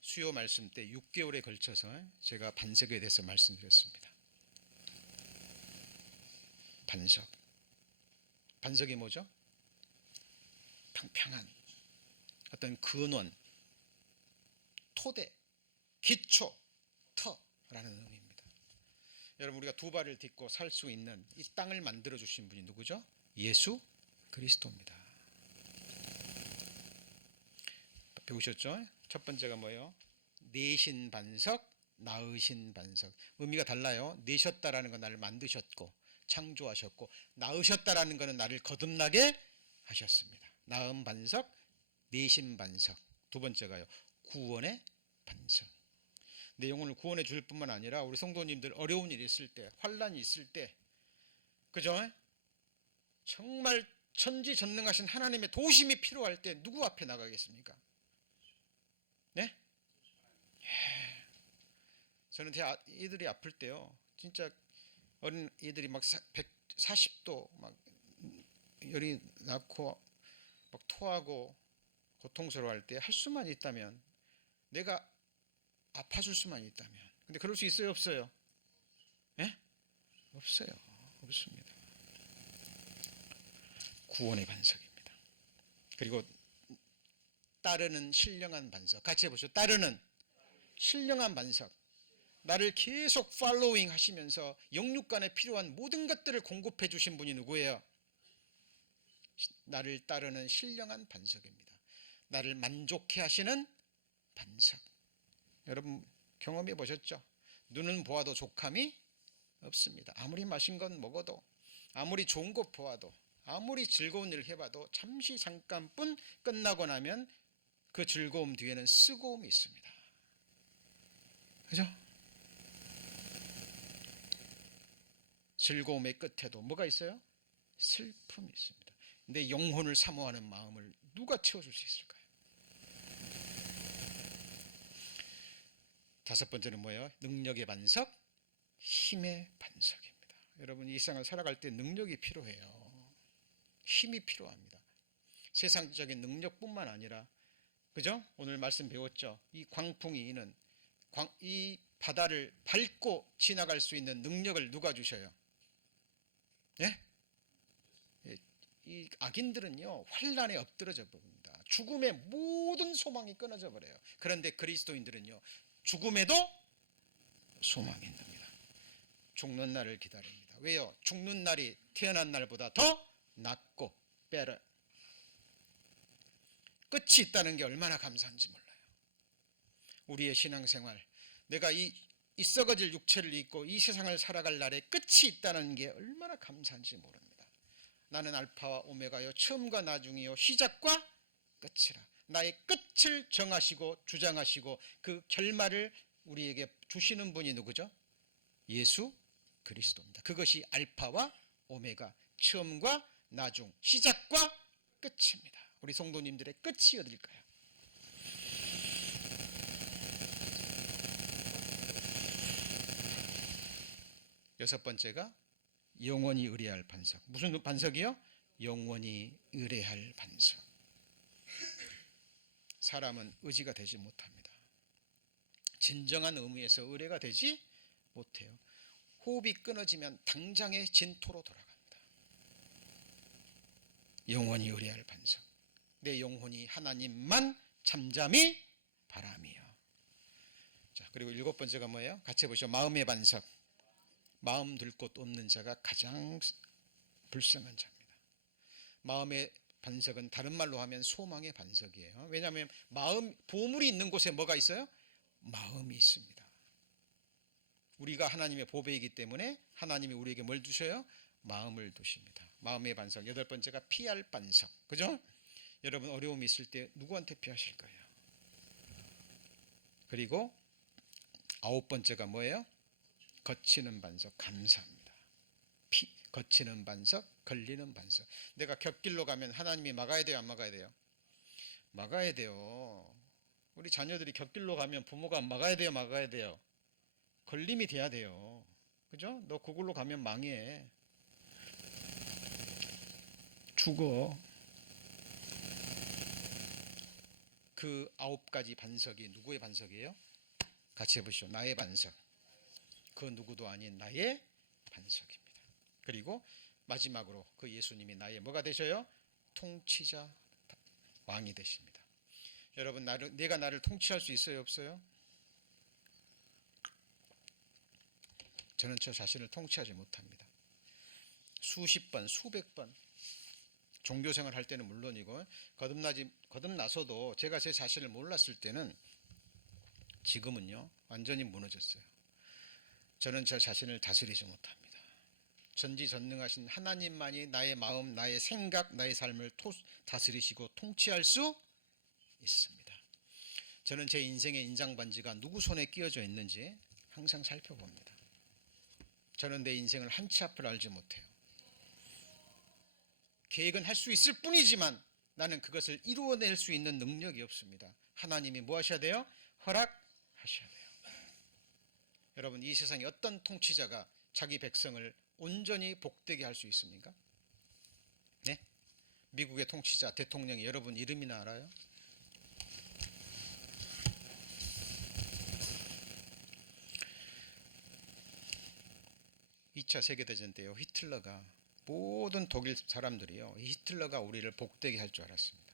수요 말씀 때 6개월에 걸쳐서 제가 반석에 대해서 말씀드렸습니다. 반석. 반석이 뭐죠? 평평한 어떤 근원, 토대, 기초, 터라는 의미입니다. 여러분, 우리가 두 발을 딛고 살 수 있는 이 땅을 만들어 주신 분이 누구죠? 예수 그리스도입니다. 배우셨죠? 첫 번째가 뭐예요? 내신 반석, 낳으신 반석. 의미가 달라요. 내셨다라는 건 나를 만드셨고 창조하셨고, 낳으셨다라는 것은 나를 거듭나게 하셨습니다. 낳은 반석, 내신 반석. 두 번째가요, 구원의 반석. 내 영혼을 구원해 줄 뿐만 아니라 우리 성도님들 어려운 일이 있을 때, 환난이 있을 때, 그죠? 정말 천지전능하신 하나님의 도우심이 필요할 때 누구 앞에 나가겠습니까? 네? 저는 제 이들이 아플 때요, 진짜 어린 이들이 막 140도 막 열이 나고 막 토하고 고통스러워할 때 할 수만 있다면, 내가 아파줄 수만 있다면. 근데 그럴 수 있어요, 없어요? 예? 없어요. 없습니다. 구원의 반석입니다. 그리고 따르는 신령한 반석. 같이 해보시죠. 따르는 신령한 반석. 나를 계속 팔로잉 하시면서 영육간에 필요한 모든 것들을 공급해 주신 분이 누구예요? 나를 따르는 신령한 반석입니다. 나를 만족해 하시는 반석. 여러분 경험해 보셨죠? 눈은 보아도 족함이 없습니다. 아무리 맛있는 건 먹어도, 아무리 좋은 것 보아도, 아무리 즐거운 일을 해봐도 잠시 잠깐뿐 끝나고 나면 그 즐거움 뒤에는 쓰고움이 있습니다. 그죠? 즐거움의 끝에도 뭐가 있어요? 슬픔이 있습니다. 내 영혼을 사모하는 마음을 누가 채워줄 수 있을까요? 다섯 번째는 뭐예요? 능력의 반석, 힘의 반석입니다. 여러분, 이 세상을 살아갈 때 능력이 필요해요. 힘이 필요합니다. 세상적인 능력뿐만 아니라, 그죠? 오늘 말씀 배웠죠? 이 광풍이 이는 이 바다를 밟고 지나갈 수 있는 능력을 누가 주셔요? 예? 이 악인들은요 환란에 엎드러져 봅니다. 죽음의 모든 소망이 끊어져 버려요. 그런데 그리스도인들은요 죽음에도 소망이 있습니다. 죽는 날을 기다립니다. 왜요? 죽는 날이 태어난 날보다 더 낫고 better. 끝이 있다는 게 얼마나 감사한지 몰라요. 우리의 신앙생활, 내가 이 썩어질 육체를 입고 이 세상을 살아갈 날에 끝이 있다는 게 얼마나 감사한지 모릅니다. 나는 알파와 오메가요, 처음과 나중이요, 시작과 끝이라. 나의 끝을 정하시고 주장하시고 그 결말을 우리에게 주시는 분이 누구죠? 예수 그리스도입니다. 그것이 알파와 오메가, 처음과 나중, 시작과 끝입니다. 우리 성도님들의 끝이 어딜까요? 여섯 번째가 영원히 의뢰할 반석. 무슨 반석이요? 영원히 의뢰할 반석. 사람은 의지가 되지 못합니다. 진정한 의미에서 의뢰가 되지 못해요. 호흡이 끊어지면 당장의 진토로 돌아갑니다. 영원히 의뢰할 반석. 내 영혼이 하나님만 잠잠히 바라며. 자, 그리고 일곱 번째가 뭐예요? 같이 해보시죠. 마음의 반석. 마음 들 곳 없는 자가 가장 불쌍한 자입니다. 마음의 반석은 다른 말로 하면 소망의 반석이에요. 왜냐하면 보물이 있는 곳에 뭐가 있어요? 마음이 있습니다. 우리가 하나님의 보배이기 때문에 하나님이 우리에게 뭘 주셔요? 마음을 두십니다. 마음의 반석. 여덟 번째가 피할 반석. 그죠? 여러분 어려움이 있을 때 누구한테 피하실 거예요? 그리고 아홉 번째가 뭐예요? 거치는 반석. 감사합니다. 거치는 반석, 걸리는 반석. 내가 곁길로 가면 하나님이 막아야 돼요, 안 막아야 돼요? 막아야 돼요. 우리 자녀들이 곁길로 가면 부모가 막아야 돼요, 막아야 돼요? 걸림이 돼야 돼요. 그죠? 너 그걸로 가면 망해. 죽어. 그 아홉 가지 반석이 누구의 반석이에요? 같이 해보시죠. 나의 반석. 그 누구도 아닌 나의 반석입니다. 그리고 마지막으로 그 예수님이 나의 뭐가 되셔요? 통치자, 왕이 되십니다. 여러분, 내가 나를 통치할 수 있어요, 없어요? 저는 저 자신을 통치하지 못합니다. 수십 번, 수백 번 종교생활 할 때는 물론이고 거듭나서도 제가 제 자신을 몰랐을 때는 지금은요 완전히 무너졌어요. 저는 저 자신을 다스리지 못합니다. 전지전능하신 하나님만이 나의 마음, 나의 생각, 나의 삶을 다스리시고 통치할 수 있습니다. 저는 제 인생의 인장반지가 누구 손에 끼어져 있는지 항상 살펴봅니다. 저는 내 인생을 한 치 앞을 알지 못해요. 계획은 할 수 있을 뿐이지만 나는 그것을 이루어낼 수 있는 능력이 없습니다. 하나님이 뭐 하셔야 돼요? 허락하셔야 돼요. 여러분, 이 세상에 어떤 통치자가 자기 백성을 온전히 복되게 할 수 있습니까? 네? 미국의 통치자, 대통령이 여러분 이름이나 알아요? 이 2차 세계대전 때요, 히틀러가 모든 독일 사람들이요, 히틀러가 우리를 복되게 할 줄 알았습니다.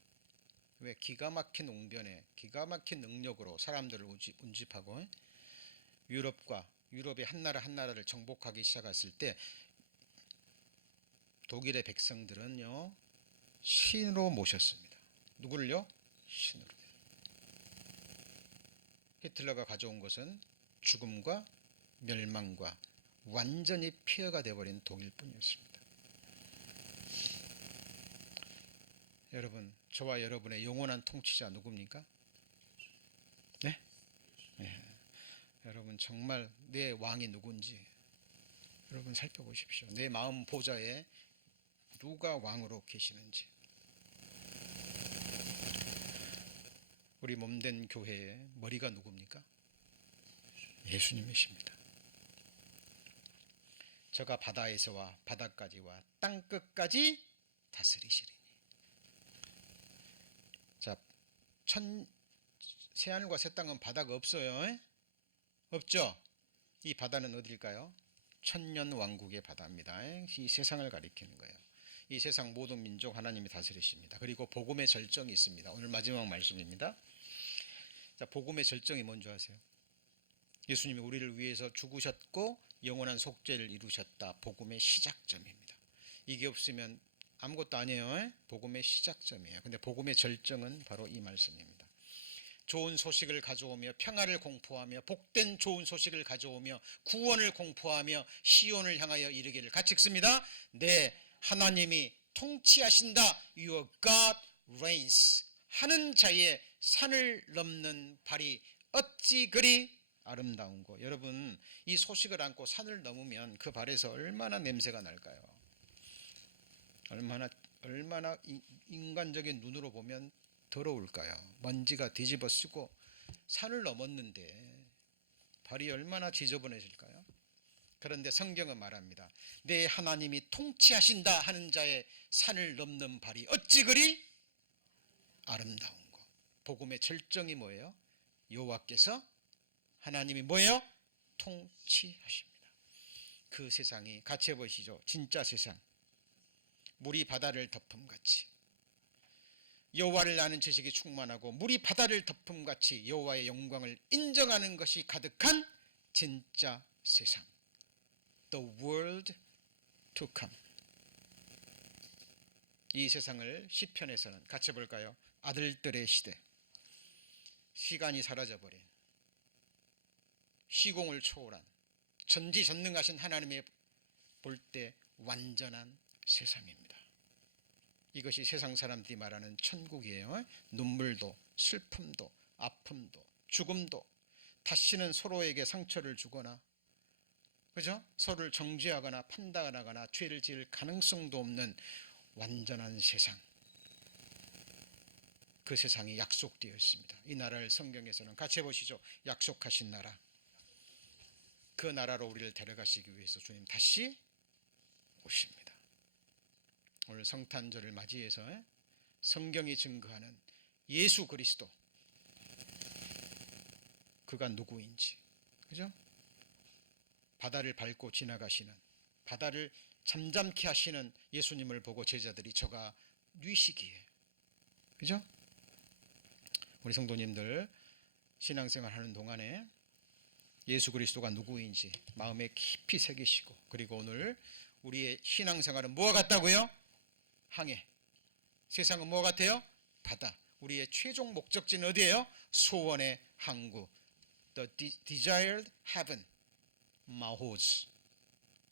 왜? 기가 막힌 웅변에 기가 막힌 능력으로 사람들을 운집하고 유럽의 한 나라 한 나라를 정복하기 시작했을 때 독일의 백성들은요 신으로 모셨습니다. 누구를요? 신으로. 히틀러가 가져온 것은 죽음과 멸망과 완전히 폐허가 되어버린 독일뿐이었습니다. 여러분, 저와 여러분의 영원한 통치자 누굽니까? 네? 네. 여러분 정말 내 왕이 누군지 여러분 살펴보십시오. 내 마음 보좌에 누가 왕으로 계시는지. 우리 몸된 교회의 머리가 누굽니까? 예수님이십니다. 저가 바다에서와 바다까지와 땅끝까지 다스리시리니. 자, 새하늘과 새 땅은 바다가 없어요. 없죠? 이 바다는 어딜까요? 천년왕국의 바다입니다. 이 세상을 가리키는 거예요. 이 세상 모든 민족 하나님이 다스리십니다. 그리고 복음의 절정이 있습니다. 오늘 마지막 말씀입니다. 자, 복음의 절정이 뭔지 아세요? 예수님이 우리를 위해서 죽으셨고 영원한 속죄를 이루셨다. 복음의 시작점입니다. 이게 없으면 아무것도 아니에요. 복음의 시작점이에요. 근데 복음의 절정은 바로 이 말씀입니다. 좋은 소식을 가져오며 평화를 공포하며 복된 좋은 소식을 가져오며 구원을 공포하며 시온을 향하여 이르기를 같이 읽습니다. 네, 하나님이 통치하신다. Your God reigns. 하는 자의 산을 넘는 발이 어찌 그리 아름다운고. 여러분, 이 소식을 안고 산을 넘으면 그 발에서 얼마나 냄새가 날까요? 얼마나 인간적인 눈으로 보면 더러울까요? 먼지가 뒤집어 쓰고 산을 넘었는데 발이 얼마나 지저분해질까요? 그런데 성경은 말합니다. 내 하나님이 통치하신다 하는 자의 산을 넘는 발이 어찌 그리 아름다운고. 복음의 절정이 뭐예요? 여호와께서 하나님이 뭐예요? 통치하십니다. 그 세상이 같이 해보시죠. 진짜 세상. 물이 바다를 덮음같이 여호와를 아는 지식이 충만하고 물이 바다를 덮음같이 여호와의 영광을 인정하는 것이 가득한 진짜 세상. The world to come. 이 세상을 시편에서는 같이 볼까요? 아들들의 시대. 시간이 사라져버린 시공을 초월한 전지전능하신 하나님의 볼 때 완전한 세상입니다. 이것이 세상 사람들이 말하는 천국이에요. 눈물도 슬픔도 아픔도 죽음도 다시는 서로에게 상처를 주거나 그죠? 서로를 정죄하거나 판단하거나 죄를 지을 가능성도 없는 완전한 세상. 그 세상이 약속되어 있습니다. 이 나라를 성경에서는 같이 해보시죠. 약속하신 나라. 그 나라로 우리를 데려가시기 위해서 주님 다시 오십니다. 오늘 성탄절을 맞이해서 성경이 증거하는 예수 그리스도, 그가 누구인지, 그죠? 바다를 밟고 지나가시는, 바다를 잠잠케 하시는 예수님을 보고 제자들이 저가 뉘시기에, 그죠? 우리 성도님들 신앙생활 하는 동안에 예수 그리스도가 누구인지 마음에 깊이 새기시고, 그리고 오늘 우리의 신앙생활은 뭐와 같다고요? 항해. 세상은 뭐와 같아요? 바다. 우리의 최종 목적지는 어디예요? 소원의 항구. The desired heaven. 마호즈.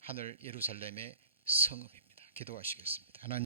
하늘 예루살렘의 성읍입니다. 기도하시겠습니다. 하나님